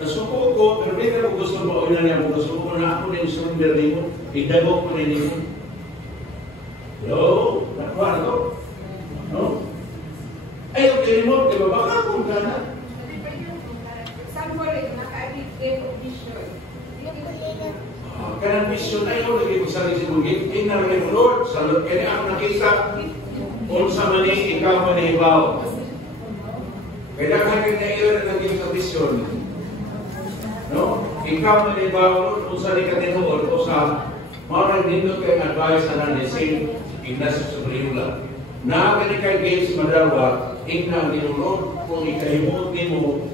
Nasuko ko, pero hindi na ko gusto mo, ilan niya mo gusto ko na ako na yung surrender niyo, idagok ko na niyo. Yo, nakuha na to. No? Ay, okay mo, di ba? Baka akong gana. Somewhere in every game of vision. Kanang mission na yun, lagi ko sa risigugit. Inalagay mo, Lord, salot ka niya ako nakita. Unsa man ni, ikaw man ni ibaw. Kaya kaging na iyon na naging sa mission. No? Ikaw na ibaw kung sa di ka tinuod o sa marang dito kay advice na ni St. Ignacio Sobriola. Na kani kay Gates Madalwa, ikaw ni Lord, kung ikahimot ni mo,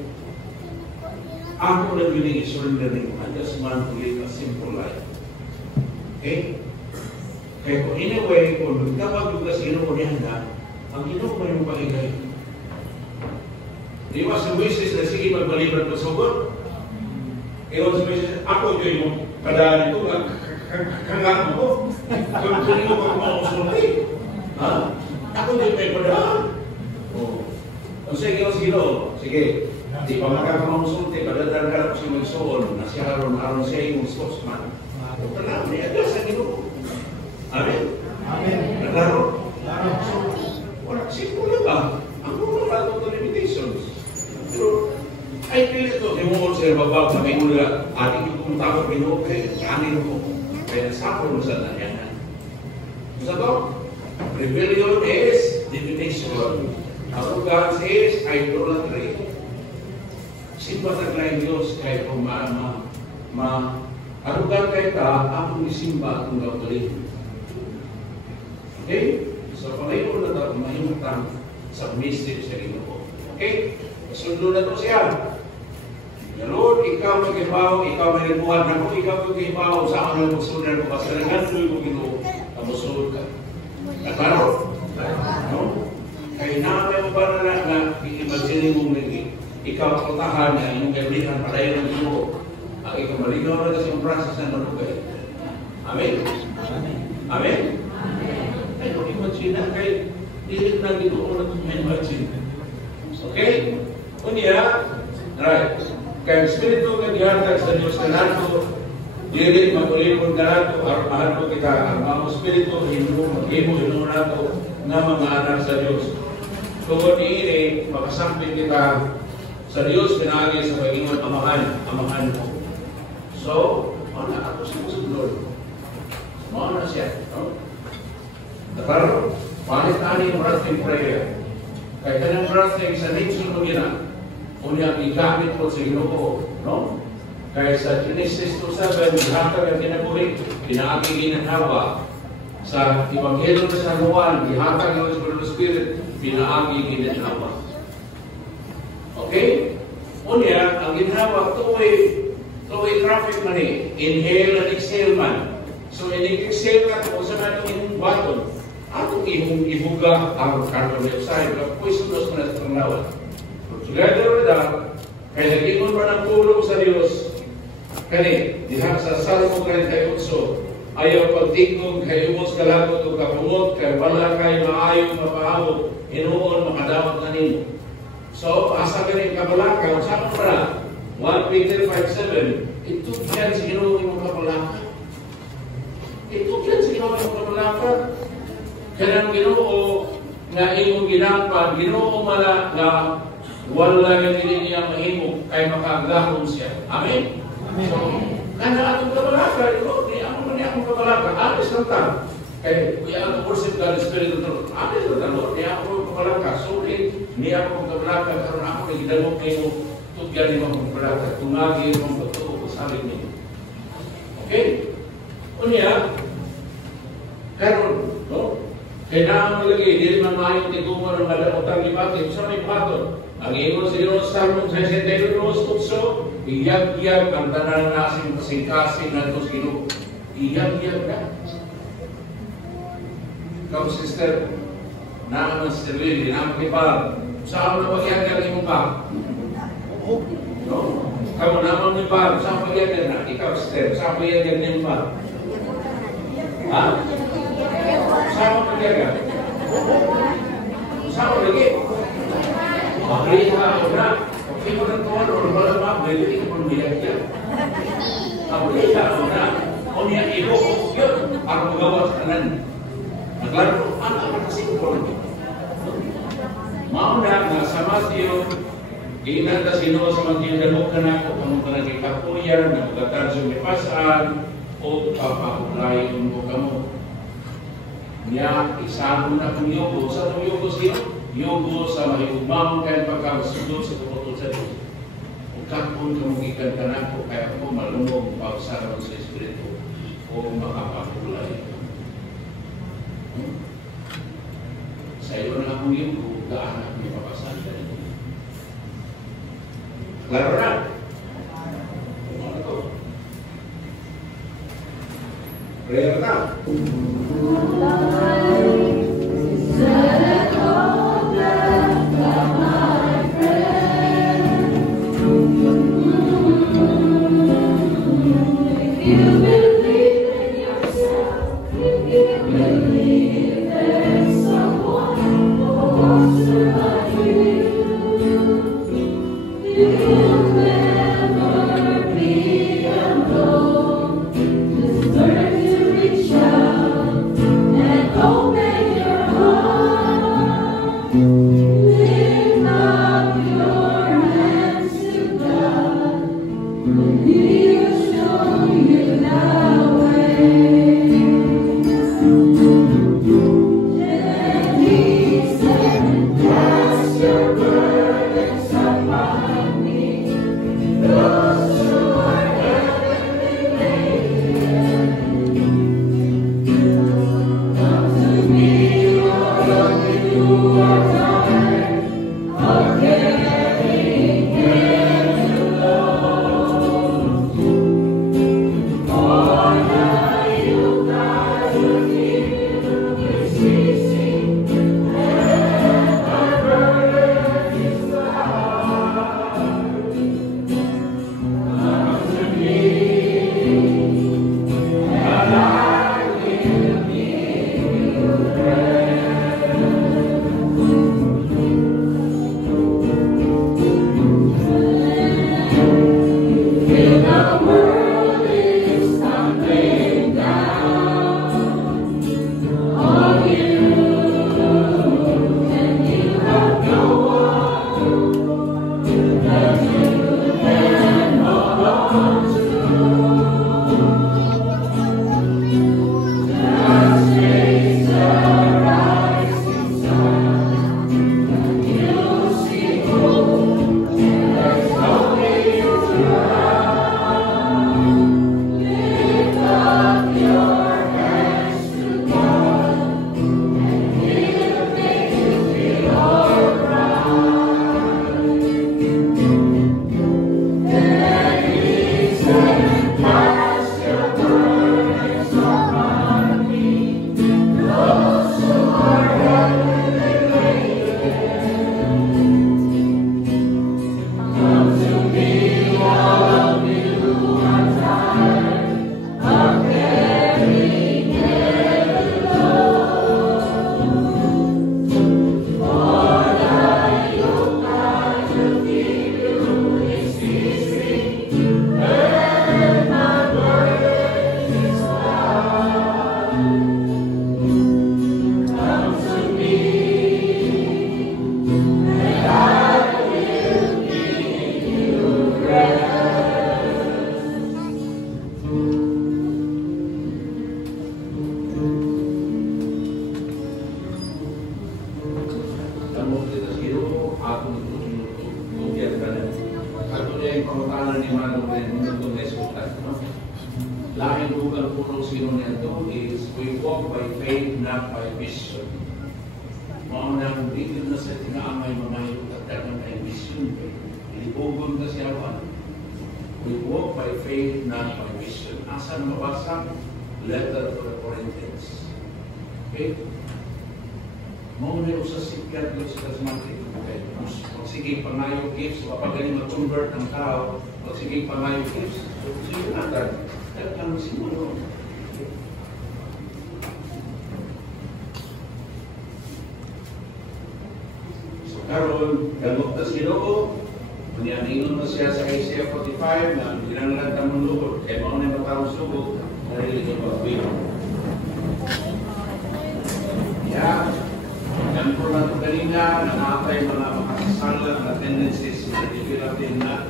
ako na biling isurrender ni mo. I just want to live a simple life. Okay? Kaya kung anyway, kung kapag yung kasino mo niya na, ang ginoo mo yung pangigay. Di ba sa wishes na sige magbaliban pa sugod? Kaya sa wishes, ako yun mo, kadaan ito, kangang mo. Kung mo pa kumausulti. Ha? Ako din may padaan. O sige, sige. Di pa makakamusulti, padadaan ka na po siya magsuon, na siya aron siya yung spokesman. O tanam, ni adas ang ginoo. Amen? Amen. Naglaro? Wala, simple lang ba? Ang mga ratong to limitations. Pero, I feel ito, di mo sa babag na may mula, ating yung pumunta ko, binuo kayo, kanin ko. Kaya nasapon mo sa nanyanan. Sa to, rebellion is divination. Arrogance is idolatry. Simba taglaing Diyos kayo kung arrogant kayo ka, akong isimba akong gawin. Okay? So, pangayon na ito, mahimutang submissive sa Ginoo. Okay? Sundo na ito siya. Lord, ikaw mag-ibaw, ikaw mag-ibuhan. Ako, ikaw mag-ibaw. Sa ako na magsunod ko. Kasi naghantoy ko Ginoo. Kamusunod ka. Nagkaro? No? Kaya namin mo ba na i-imagine mo ikaw patahan na inyong gamitan palayo ng Ginoo. Ang ikaw maligaw na kasi yung process na nalugay. Amen? Amen? Ay, kung imagine na kayo, hindi na Ginoo na kung imagine. Okay? Kunya, Right. Kaya ang Espiritu nga gihatag sa Dios kanato, dili magulipon kanato aron mahadlok kita ang mga Espiritu himo nato nga mga anak sa Dios. Tungod niini makasampit kita sa Dios pinaagi sa pag-ingon amahan mo. So, mana ako sumusunod. Mana siya, no? Pero, panit-ani yung breathing prayer. Kaya kanang breathing sa nature mo gina, unyang igamit mo sa Ginoo, no? Kaya sa Genesis 2:7, gihatag ang kinabuhi, pinaagi ginhawa. Sa Ebanghelyo sa San Juan, gihatag ng Spirit, pinaagi ginhawa. Okay? Unya, ang ginhawa, two-way traffic man eh. Inhale and exhale man. So, in-exhale ka kung saan natin yung button. Atong ibuga ang carbon dioxide. Kapoy sunos mo na sa panglawan. Together with that, kaya nag-ingon pa ng tulong sa Diyos, kani, diha sa Salmo 38, ayaw pagtingkong kay umos kalagot o kapungod, kay wala kay maayong mapahabot, inuon makadawat na nimo. So, asa ka rin kabalaka, saan mo na? 1 Peter 5:7, ito yan sa Ginoo imong kabalaka. Ito yan sa Ginoo imong kabalaka. Kanang Ginoo nga imong ginampan, Ginoo mala na wala nga hindi niya mahimo kay makaagahon siya. Amen? So, kana atong kabalaka, di ako man niya akong kabalaka, alis lang ta. Kaya, kuya ang worship God, Espiritu Santo, alis lang ta, Lord, niya ako kabalaka. So, niya akong kabalaka, karoon ako nagidalok kayo, tutyan niyo akong kabalaka, tungagi akong pagtuo, sabi niyo. Okay? Unya, karoon, no? Kaya naman lagi, hindi man mayong tigumo ng madamotang ibatin, sa may baton. Ang ingon sa Ginoo sa Salmo 62, iyag-iyag ang tanan nasing kasing-kasing na ito sa Ginoo. Iyag-iyag ka. Ikaw, sister, naman si Lily, naman kipag, saan na pag-iyag ang imong bag? No? Kamu naman ni bag, saan pag-iyag na? Ikaw, sister, saan pag-iyag ang imong bag? Ha? Saan pag-iyag? Saan lagi? Mahalita ako na. Okay mo ng tuwan o wala ba? Pwede ko pong nilagyan. Mahalita ako na. O niya ibo, yun. Para magawa sa kanan. Naglaro, ano ang simple? Mauna nga sa Matthew, inanta sino sa Matthew, dalok ka na ako, kung ka nagkikapuyan, nagkatan sa mipasaan, o papakulayin mo ka mo. Niya, isama na kong yogo. Sa itong yogo sino? Yogo sa mahigugmang kayo pagkakasundod sa puputol sa Diyos. Kung kakon ka magigan ka na ako, kaya ako malumog pagsaroon sa Espiritu o makapakulay. Sa iyo na akong yogo, daan ako yung papasan ka rin. Klaro na? Ano ito? Prayer na. Yes. pangalan ni Manong Benito Mesutan. Lahing lugar po ng sino nito is we walk by faith, not by vision. Mga nang dito na sa tinaamay mga ito at dagang ay vision. Ilibugon kasi awan. We walk by faith, not by vision. Asan mabasa? Letter to the Corinthians. Okay? Mga nyo sa sikat nyo sa kasmatik. Sige pangayo gifts, kapag galing mag-convert ang tao, sige pangayo gifts, sige natin. Kaya lang siguro. So karon, gamot na si Lobo, manianingon na siya sa Isaiah 45 na ginanglan tamang lubog, kaya mauna yung matawang subog, narinig yung pag-wilo. Yeah. Yan po na ito kanina, nakakay mga makasasala na tendencies na developin na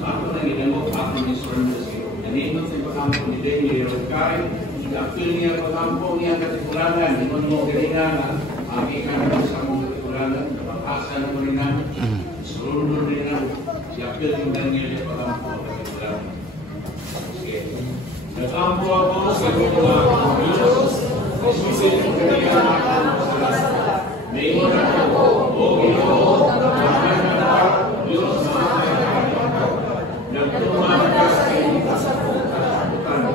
ako na ginamot ako ni Surrender Zero. Naninot yung pagkampo ni Denny Rokay, i-appeal niya pagkampo niya katikulangan, inon mo kanina na ikan sa mong katikulangan, napakasa na mo rin na, surrender rin na, i-appeal yung Daniel yung pagkampo katikulangan. Sige. Nagkampo ako sa mga Diyos, isusin yung kanina Mayroon ako, o Ginoo, nagkakan na Diyos na nagtuman ka sa iyong kasabutan.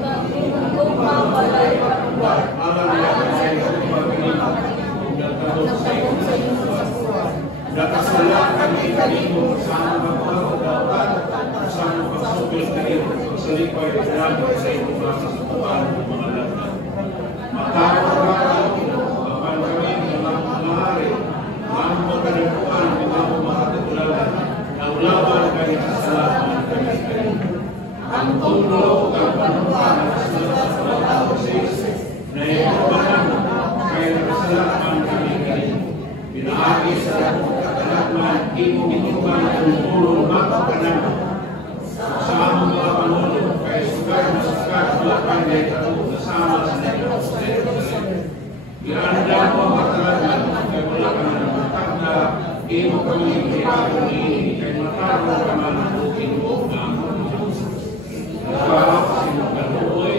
Mabalay magbuwan, malalagay sa iyong pag-ibig, nagkaroon sa iyong kasabutan. Nakasala kami kanino sa aming pagkakautan, sa aming pagsupil kanino, pagsalipay namin sa iyong mga kasabutan ng mga lahat. Matapos ang magkanapuan ng mga makatutulalan na ulaban kayo sa salaman kami kayo. Ang tulo ang panupan sa mga Moses na ikubanan kayo nakasalaman kami kayo. Pinaagi sa katalakman, imo-ituban ang tulong makakanan sa among mga panulong kayo sugar na sugar ulaban kayo katulong nasama sa Jerusalem. Ianda mo ang katalakman kayo wala ka na imo kami iapon ini kay mataro ka man ang Ginoo nga ang sinugaluoy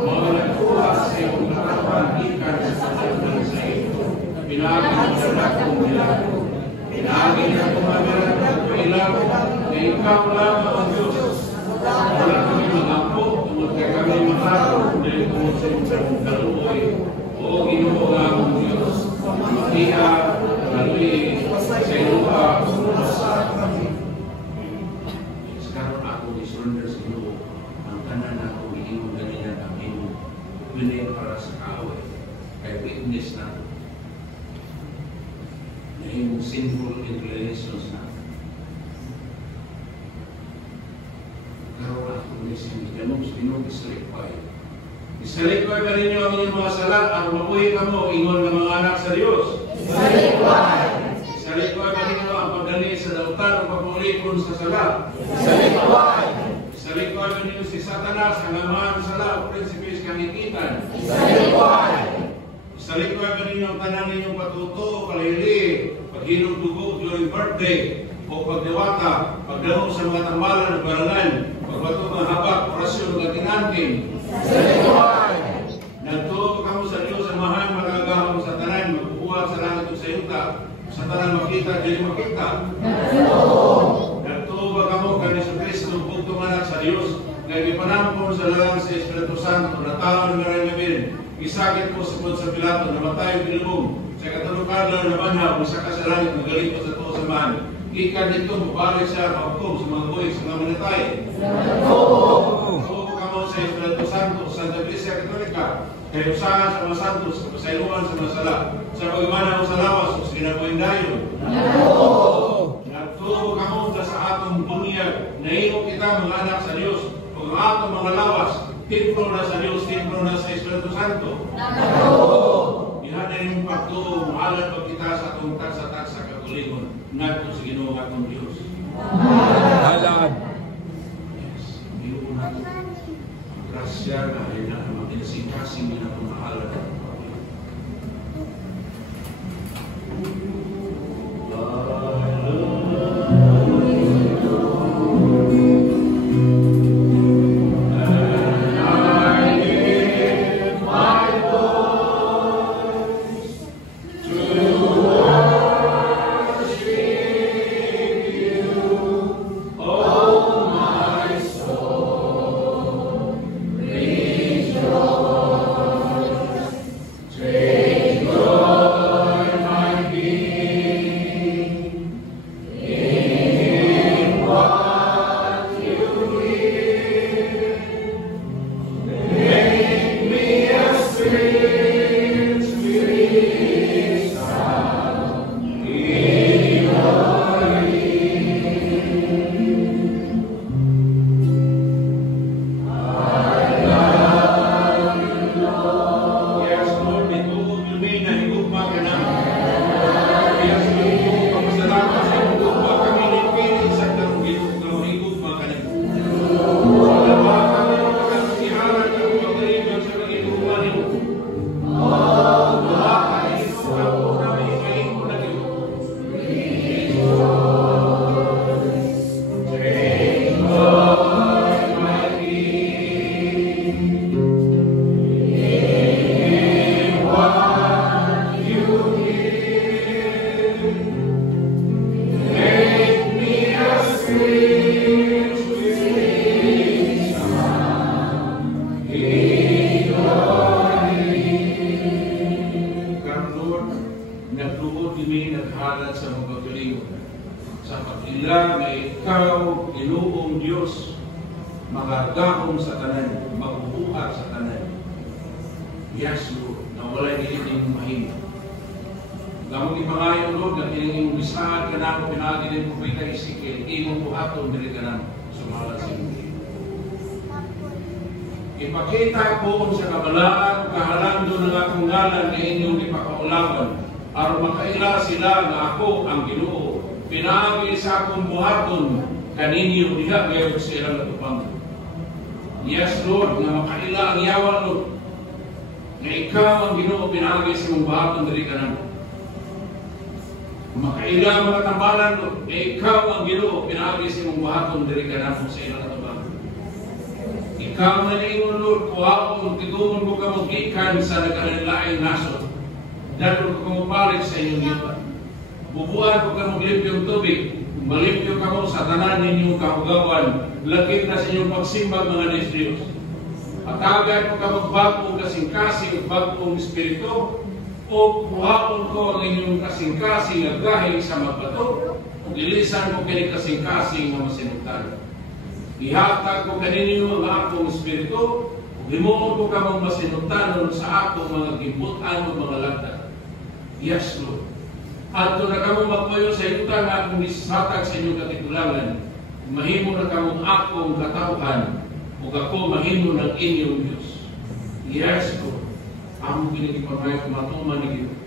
mga nagkuha sa iyong harapan ikan sa pagkakas sa iyo. Pinagi sa lakong milagro. Pinagi na kumagiran ng milagro na ikaw lamang ang Diyos. Wala kami mag-ampo tungkol kay kami mataro dahil kung sa iyong sinugaluoy o Ginoo nga ang Diyos. Matiha, nalwi, sa lupa, sekarang aku disurrender sa Ginoo. Ang tanan ako iimong ganyan ang imong pinay para sa kaaway. Kaya witness na imong sinful inclinations na. Karoon ako ganong Ginoo isalikway. Isalikway ba ninyo ang inyong mga sala? Ang mabuhi ka mo, ingon ng mga anak sa Diyos. Isalikway! Isalikway ba ninyo ang pagdali sa dautan o pagpulipon sa sala? Isalikway! Isalikway ba ninyo si Satanas ang amahan sa sala o prinsipis kangikitan? Isalikway! Isalikway ba ninyo ang tanan ninyong patuto o kalili, paghinog dugo during birthday o pagdewata, pagdamo sa mga tambalan o barangan, pagbato ng habak, orasyon o tinanting? Isalikway! Nagtuo ka mo sa Diyos ang mahal magagahon sa tanan, magkukuha sa langit o sa yuta, sa tanan makita, dili makita. Nagtuo ba ka mo kay Yesu Cristo bugtong anak sa Diyos, na ipanampon sa lalang sa Espiritu Santo, na tao ng maraming isakit mo sa Pilato, namatay o pinulong, sa katalukadlaw na banhaw, sa kasalangit, magaling mo sa tuo sa mahal. Ikan dito, mabalik siya, pagkum sa mga buhay, sa mga manatay. Sa Espiritu Santo, sa Iglesia Katolika, kay usahan sa mga santos, sa pasayluan sa mga sala, sa pagmana mo sa lawas, o sa ginabuhin dayon. Nagtubo ka mo sa atong dunya, na iyo kita mga anak sa Diyos, o ang atong mga lawas, templo na sa Diyos, templo na sa Espiritu Santo. Ihan na yung pagtuo, mahalan pag kita sa atong taksa-taksa katuligon, nagto sa Ginoo atong Diyos. Alam. Yes, iyo natin. Grasya na ay na mag-inasing-kasing na pumahalan ng Panginoon. palad sa mga pagkalingon. Sa pag-ila nga ikaw, Ginoong Diyos, magagahom sa tanan, magbubuhat sa tanan. Yes, Lord, na wala'y ining mahimo. Gamot ipangayon, Lord, na ining bisaan ka na ako pinagi din po kay Ezekiel, imong buhaton diri ka na sumala sa inyo. Ipakita ko sa kabalaan, kahalando ng akong ngalan na inyong ipakaulawan, aron makaila sila na ako ang Ginoo. Pinaagi sa akong buhaton, kaninyo diha gayon sa ilang natupang. Yes, Lord, na makaila ang yawan, Lord, na ikaw ang Ginoo, pinaagi sa mong buhaton diri ka na. Makaila mga tambalan, Lord, na ikaw ang Ginoo, pinaagi sa mong buhaton diri ka na sa ilang natupang. Ikaw na ningon, Lord, kuhaon, tiguon ko ka magikan sa nagkalilaing nasod. Dahil ko kumapalik sa inyong yuta. Bubuan ko ka maglimpyong tubig. Malimpyo ka mo sa tanan ninyong kahugawan. Lakip na sa inyong pagsimbag mga Diyos. Atagan ko ka magbagong kasing-kasing, bagong espiritu. O kuhaon ko ang inyong kasing-kasing at dahil sa magbato. O ilisan ko kini kasing-kasing na masinuntan. Ihatag ko kaninyo ang akong espiritu, limuon ko ka mong masinuntanon sa akong mga gimbutan o mga lagda. Yes, Lord. At na ka mong magpayo sa yuta na akong isatag sa inyong katitulangan, mahimo na ka mong akong katauhan, o ako mahimo ng inyong Diyos. Yes, Lord. Among kinigipamay ko matuman ni Ginoo.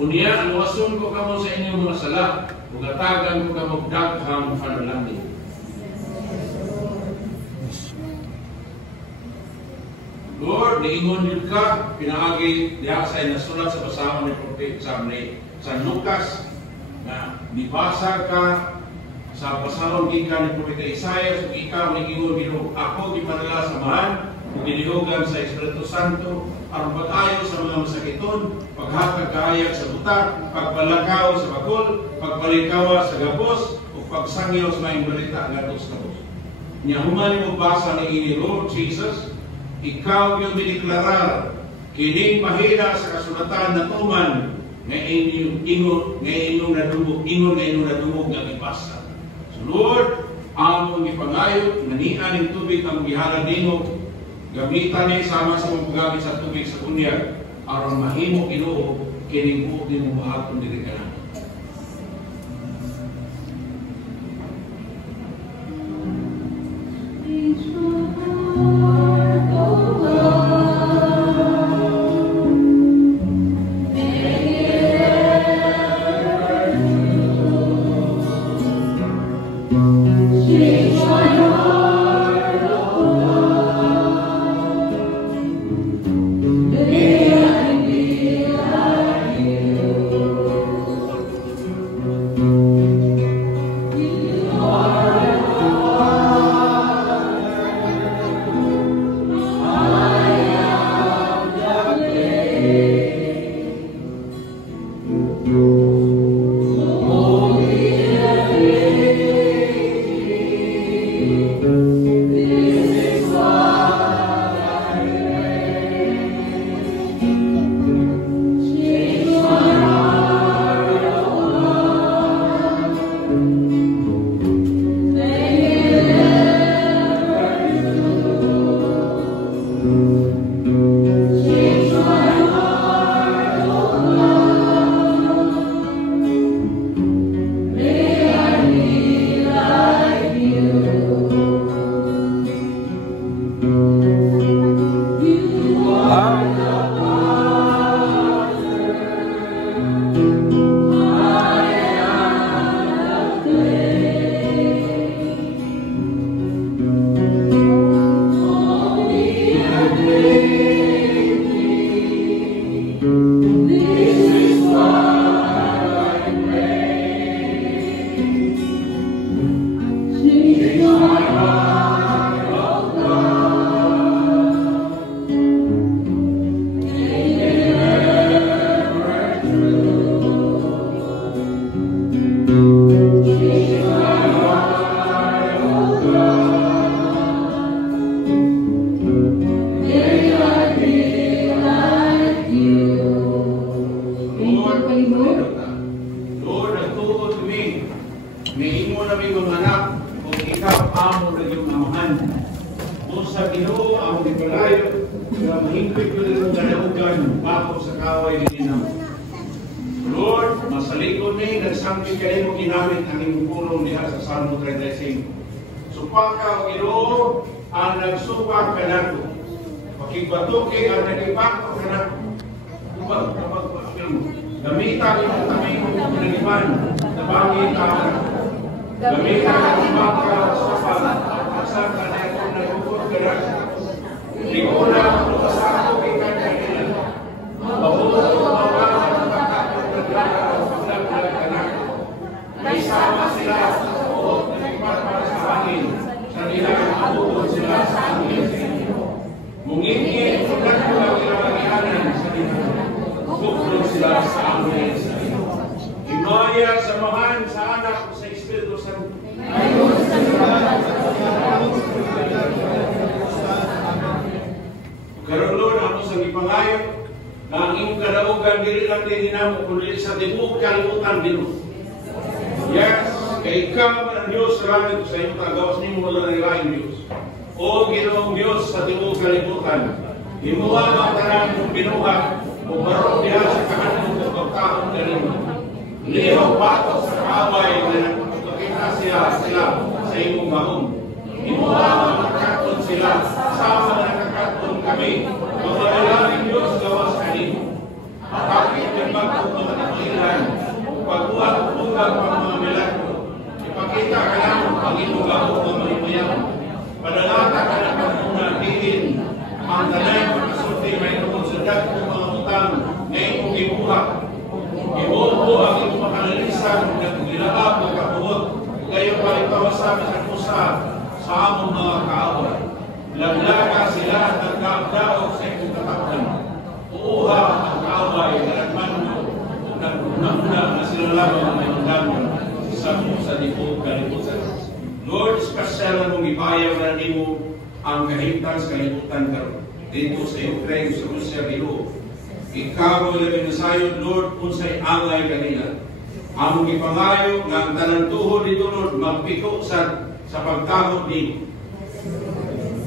Unya, luwason ko ka mo sa inyong mga sala, o gatagan ko ka mong daghang panalangin. Lord, niingon yun ka, pinaagi diha sa nasulat sa basahon ni Prophet sa Lucas, na nibasa ka sa basahon gikan ni Prophet Isaiah, so ikaw niingon Ginoo, ako gipadala sa man, ginihugan sa Espiritu Santo, aron pag-ayo sa mga masakiton, paghatag kaayag sa buta, pagbalakaw sa bakol, pagbalikawa sa gapos, o pagsangyaw sa mga balita ngadto sa gapos. Nya human mo basa ni Lord Jesus, ikaw yung diniklarar, kining mahina sa kasulatan na tuman, ngayon inyong nadumog ng ipasa. So Lord, among ipangayo, nanian ng tubig ang gihalan nimo, gamitan niya sama sa mong paggamit sa tubig sa bunyag, aron mahimo Ginoo, kining buok ni mong bahaton diri ka na. nami mga anak, kung ikaw amo na yung amahan. Kung sa Ginoo ang ipalayo, na mahingpit ko rin ang ganaugan, bako sa kaway din naman. Lord, masalikod ni, nagsangkit kayo mo ginamit ang iyong pulong diha sa Salmo 35. Supaka o Ginoo, ang nagsupak ka nato. Pakigbatuki ang nagipako ka nato. Gamita yung taming pinag-iman, nabangin ka na. Gamita ang ibaka sa pag-asang ka na itong nagukot ka na. Hindi ko na magpasako kay kanina. Mabuto ang mga pagkakot na pagkakot ka na. May sama sila sa buhok na nagpat para sa hangin. Sa nila mabuto sila sa hangin sa inyo. Mungingin, ulan ko lang ilawagianan sa nila. Buklo sila sa amin sa inyo. Himaya samahan sa anak sa Espiritu Santo. Karon Lord, ako sa ipangayo na ang iyong kadaugan dili lang din namo kundi sa tibuok kalibutan din. Yes, kay ikaw ang Diyos salamat sa iyong tagawas nimo wala nang lain Diyos. O Ginoong Diyos sa tibuok kalibutan, himuha ang tanan mong binuhat o baro diha sa kahanong ng pagkaon kanino. Lihaw batok sa kaway na nagpapakita sila sa iyong mahon. Himuha ang nakakaton sila sama na nakakaton kami. Magdalaling Diyos gawas kanino. Bakit yung magpupag ng ilan pagbuhat o punggag ang mga milagro. Ipakita ka lang ang Panginoon gawin ng malimayaw. Padalata ka na pagmuna diin ang tanay pagkasulti may nukong sa dagong mga utang ngayon kong ibuha. Ibuho ang iyong makalalisan ng gilaab na kabuhot. Ngayon pa ipawasami sa kusa sa among mga kaaway. Laglaga sila at nagkaabdaog sa iyong katakdan. Uuha ang kaaway na nagmano nagpunamuna na sila lamang ang may undamon sa dipog kalibutan. Lord, special na mong ipayaw na nimo ang kahimtan sa kalibutan karon. Dito sa Ukraine, sa Russia, Ginoo. Ikaw ang labing nasayod, Lord, unsay angay kanila. Among ipangayo nga ang tanang tuhod dito, Lord, magpiko sa pagtahod dito.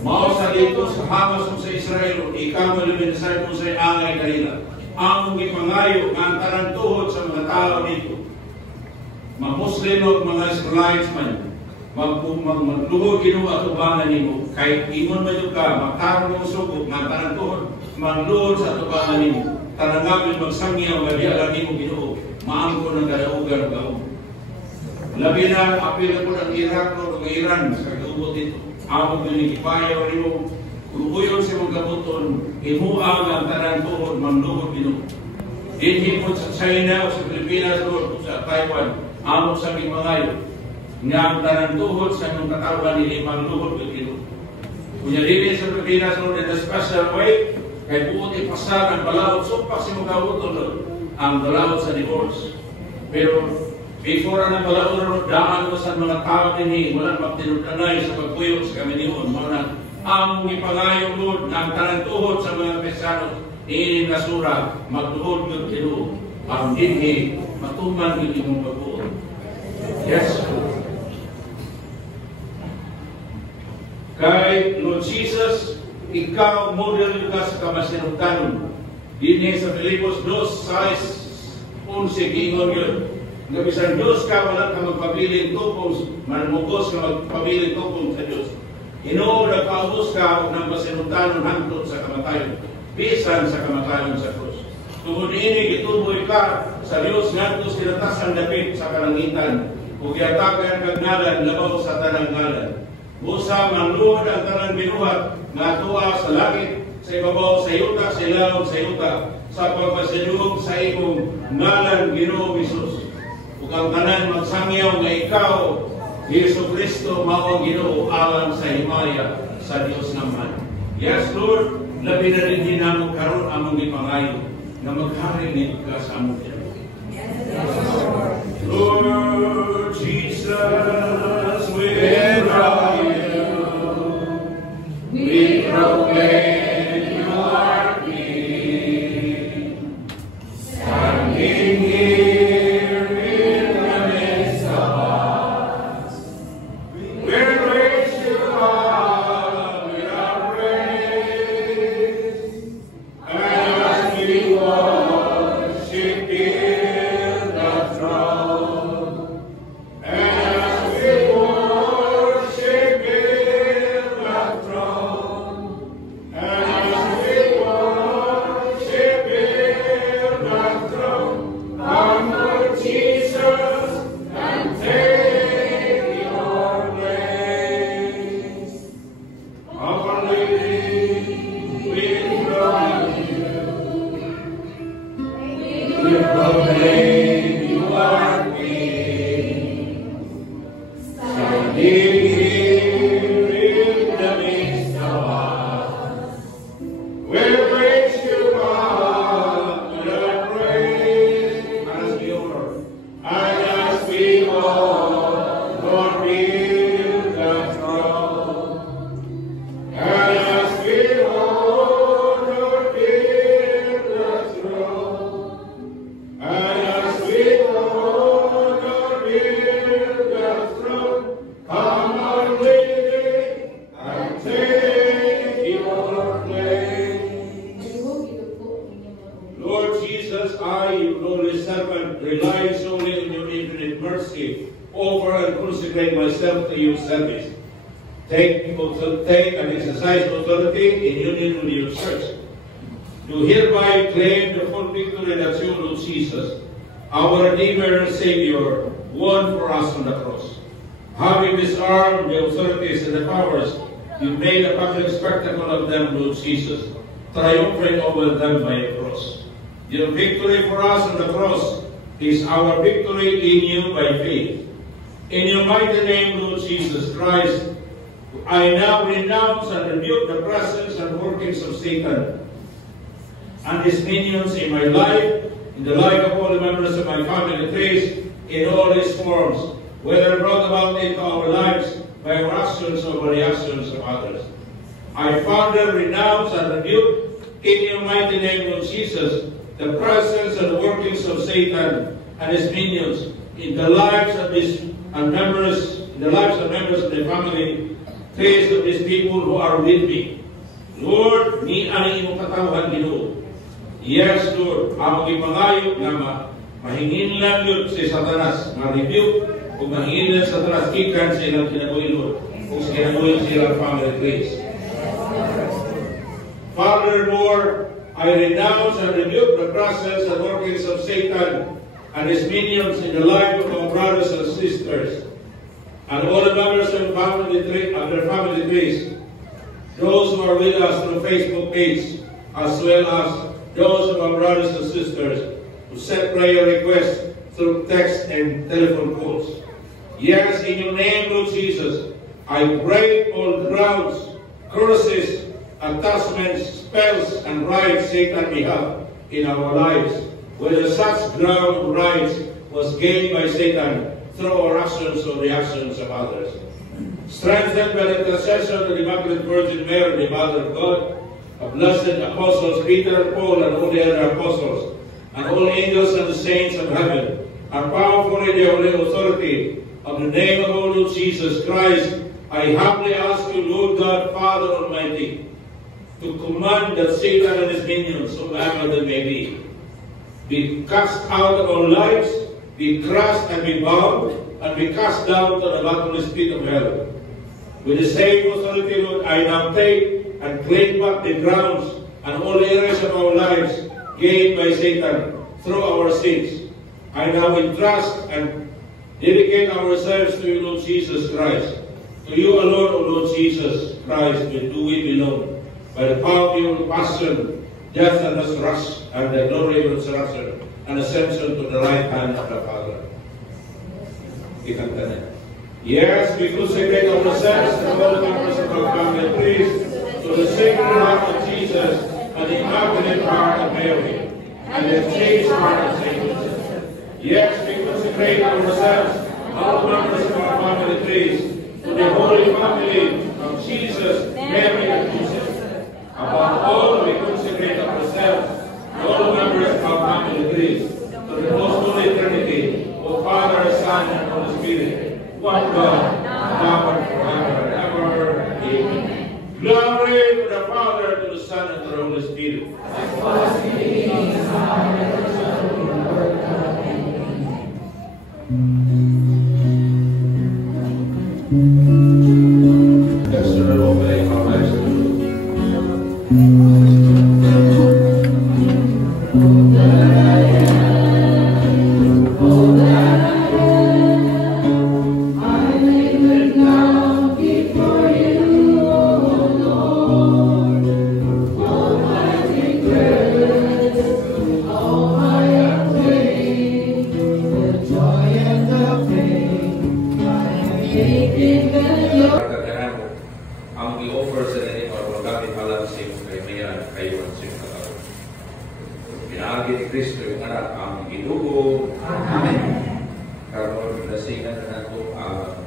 Mao sa dito sa Hamas sa Israel, ikaw ang labing nasayod, unsay angay kanila. Among ipangayo nga ang tanang tuhod sa mga tao dito. Mga Muslim o mga Israelites man, magluhod Ginoo at ubangan nimo kay ingon man ka magkaroon ng sugo nga tanang tuhod magluhod sa ubangan nimo tanangapin magsangyaw nga diha lang nimo Ginoo maangko ng kadaugan gaw labi na apil ko ng Iraq o ng Iran sa kaubot dito amo ni ipayaw nimo kuluyon sa mga gabuton himuang ang tanang tuhod magluhod Ginoo dinhi mo sa China o sa Pilipinas o sa Taiwan amo sa gimangayo nga ang tanang tuhod sa inyong katawan ni limang luhod ng Ginoo. Kunya dili sa Pilipinas no in a special way, kay buot ipasar ang balawod supak sa mga uton ang balawod sa divorce. Pero before ang balawod daan mo sa mga tao dinhi wala magtinud-anay sa pagpuyo sa kaminion mao na ang ipangayo Lord ang tanang tuhod sa mga Kristiyano ini nga sura magluhod ng Ginoo ang dinhi matuman ng imong pagbuot. Yes. Kay Lord Jesus, ikaw model ka sa kamasinugtanon. Dinhi sa Filipos 2:6-11 giingon yun. Nga bisan Diyos ka, wala ka magpabiling tupong, manmugos ka magpabiling tupong sa Diyos. Inood na paubos ka o nang masinugtanon hangtod sa kamatayon. Bisan sa kamatayon sa krus. Tungod ini, gituboy ka sa Diyos ngadto sinatasan dapit sa kalangitan. Ug giatagan kag ngalan labaw sa tanang ngalan. Busa manluhod ang tanang binuhat nga tuwa sa langit, sa ibabaw sa yuta, sa ilawom sa yuta, sa pagpasidugog sa imong ngalan Ginoong Hesus. Ug ang tanan magsangyaw nga ikaw, Jesu-Kristo, mao ang Ginoo alang sa himaya sa Dios naman. Yes, Lord, labi na rin hinamo karon among ipangayo na magharing nito ka sa among Ginoo. Lord Jesus, we cry. We proclaim you are King, standing here in the midst of us. proclaim you are King. Standing here in the midst of us, we'll praise you, God, with our praise. And as we honor, and as we honor, Lord, build the throne. And as we honor, Lord, build the throne. And as we honor, Lord, build the throne. Come on, living, and take your place. Lord Jesus, I, your lowly servant, relying solely on your infinite mercy, offer and consecrate myself to your service. Take and exercise authority in union with your church. To hereby claim the full victory that you, Lord Jesus, our Redeemer and Savior, won for us on the cross. Having disarmed the authorities and the powers, you made a public spectacle of them, Lord Jesus, triumphing over them by a cross. Your victory for us on the cross is our victory in you by faith. In your mighty name, Lord Jesus Christ, I now renounce and rebuke the presence and workings of Satan and his minions in my life, in the life of all the members of my family trees, in all its forms, whether brought about into our lives by our actions or by the actions of others. I further renounce and rebuke in your mighty name, Lord Jesus, the presence and workings of Satan and his minions in the lives of members of the family trees of these people who are with me. Lord, ni ani imong katawhan Ginoo. Yes, Lord, ako ipangayo nga mahinginlan yun si Satanas, ma-rebuke kung mahinginlan sa Satanas, ikan sa ilang kinabuhin, Lord, kung sa kinabuhin sa ilang family trees. Furthermore, I renounce and rebuke the presence and workings of Satan and his minions in the life of our brothers and sisters, and all the members of their family trees, those who are with us through Facebook page, as well as those of our brothers and sisters who send prayer requests through text and telephone calls. Yes, in your name, Lord Jesus, I break all grounds, curses, attachments, spells, and rights Satan may have in our lives, whether such ground rights was gained by Satan through our actions or the actions of others. Strengthened by the intercession of the Immaculate Virgin Mary, the Mother of God, of blessed apostles Peter, Paul, and all the other apostles, and all angels and the saints of heaven, and powerfully the holy authority of the name of our Lord Jesus Christ, I humbly ask you, Lord God, Father Almighty, to command that Satan and his minions, whoever they may be cast out of our lives, be crushed and be bound, and be cast down to the bottomless pit of hell. With the same authority, Lord, I now take and claim back the grounds and all areas of our lives gained by Satan through our sins. I now entrust and dedicate ourselves to you, Lord Jesus Christ. To you alone, O Lord Jesus Christ, do we belong. By the power of your passion, death and resurrection, and the glory of resurrection, and ascension to the right hand of the Father. Yes, we consecrate ourselves and all the members of our family trees to the sacred heart of Jesus and the immaculate heart of Mary and the chaste heart of Saint Joseph. Yes, we consecrate ourselves, all members of our family trees, to the Holy Family of Jesus, Mary, and Joseph. Above all, we consecrate ourselves, all members of our family trees, to the Most Holy Trinity, O Father, Son, and Holy Spirit, one God, now and forever and ever. Amen. Glory to the Father, to the Son, and to the Holy Spirit. As was in the beginning, is now, and ever shall be, world without end. Let's turn opening our lives to you. I sa iyong anak, ang Ginoo. Amen. Karon pinasingan na nato ang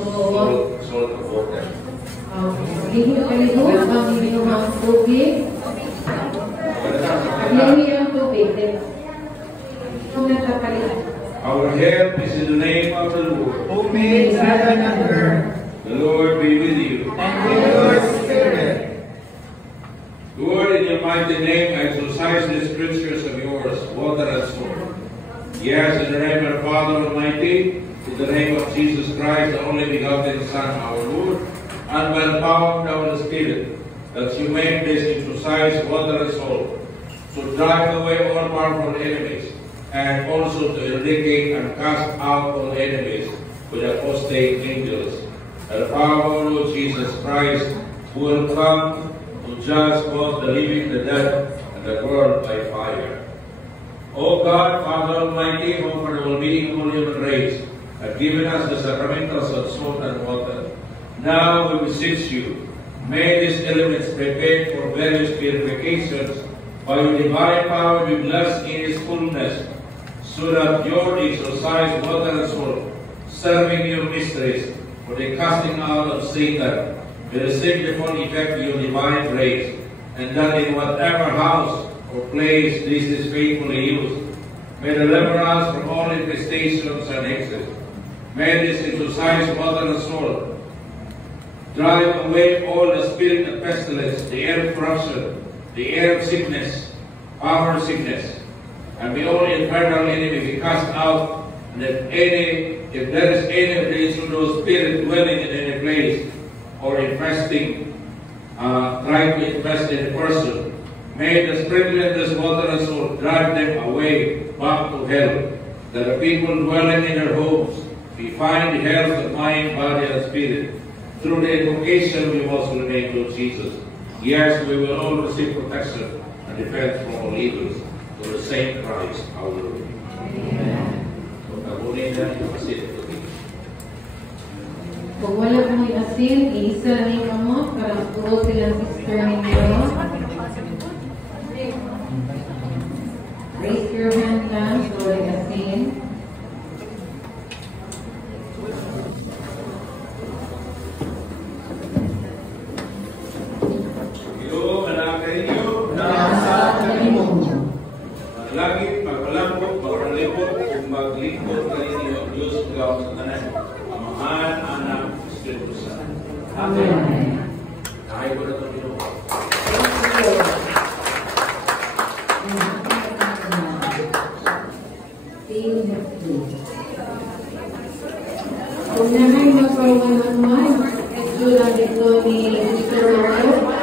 Oo. salt of water. Hindi ko kalihot ang ininuhang tubig. Paglawi ang tubig. Kung natapalit. Our help is in the name of the Lord. Who made heaven and earth, The Lord be with you. and with your spirit. Lord, in your mighty name, exercise the scriptures of yours, water and sword. Yes, in the name of the Father Almighty, in the name of Jesus Christ, the only begotten Son, our Lord, and by the power of the Spirit, that you make this exercise water and soul, to drive away all powerful enemies, and also to eradicate and cast out all enemies with apostate angels. By the power of our Lord Jesus Christ, who will come to judge both the living and the dead, and the world by fire. O God, Father Almighty, who for the well-being of all human race, have given us the sacramentals of salt and water. Now we beseech you, may these elements prepared for various purifications by your divine power be blessed in its fullness, so that your exercise water and salt, serving your mysteries for the casting out of Satan, may receive the full effect of your divine grace, and that in whatever house or place this is faithfully used, may deliver us from all infestations and excess. May this exercise water and salt drive away all the spirit of pestilence, the air of corruption, the air of sickness, power of sickness, and may all infernal enemy be cast out, and if there is any of these spirit dwelling in any place, or infesting, trying to infest in a person, may the sprinkling of this water and salt drive them away back to hell, that the people dwelling in their homes be find health of mind, body, and spirit. Through the invocation we also remain to Jesus. Yes, we will all receive protection and defense from all evils through the same Christ our Lord. Amen. Kung wala kang asin, iisa na yung kamot para puro silang sister ninyo. Raise your hand lang, so yung asin. Ginoo, manakay niyo, Nasa talimong. lagi pagpalambot, pagpalipot, kung maglingkod kaninyo ang Diyos ikaw sa tanan, Amahan, Anak, Espiritu Santo. Amen. Nakay ko na ito, Ginoo. Kung nanay magkaroon naman, ito lang ito ni Mr. Royal.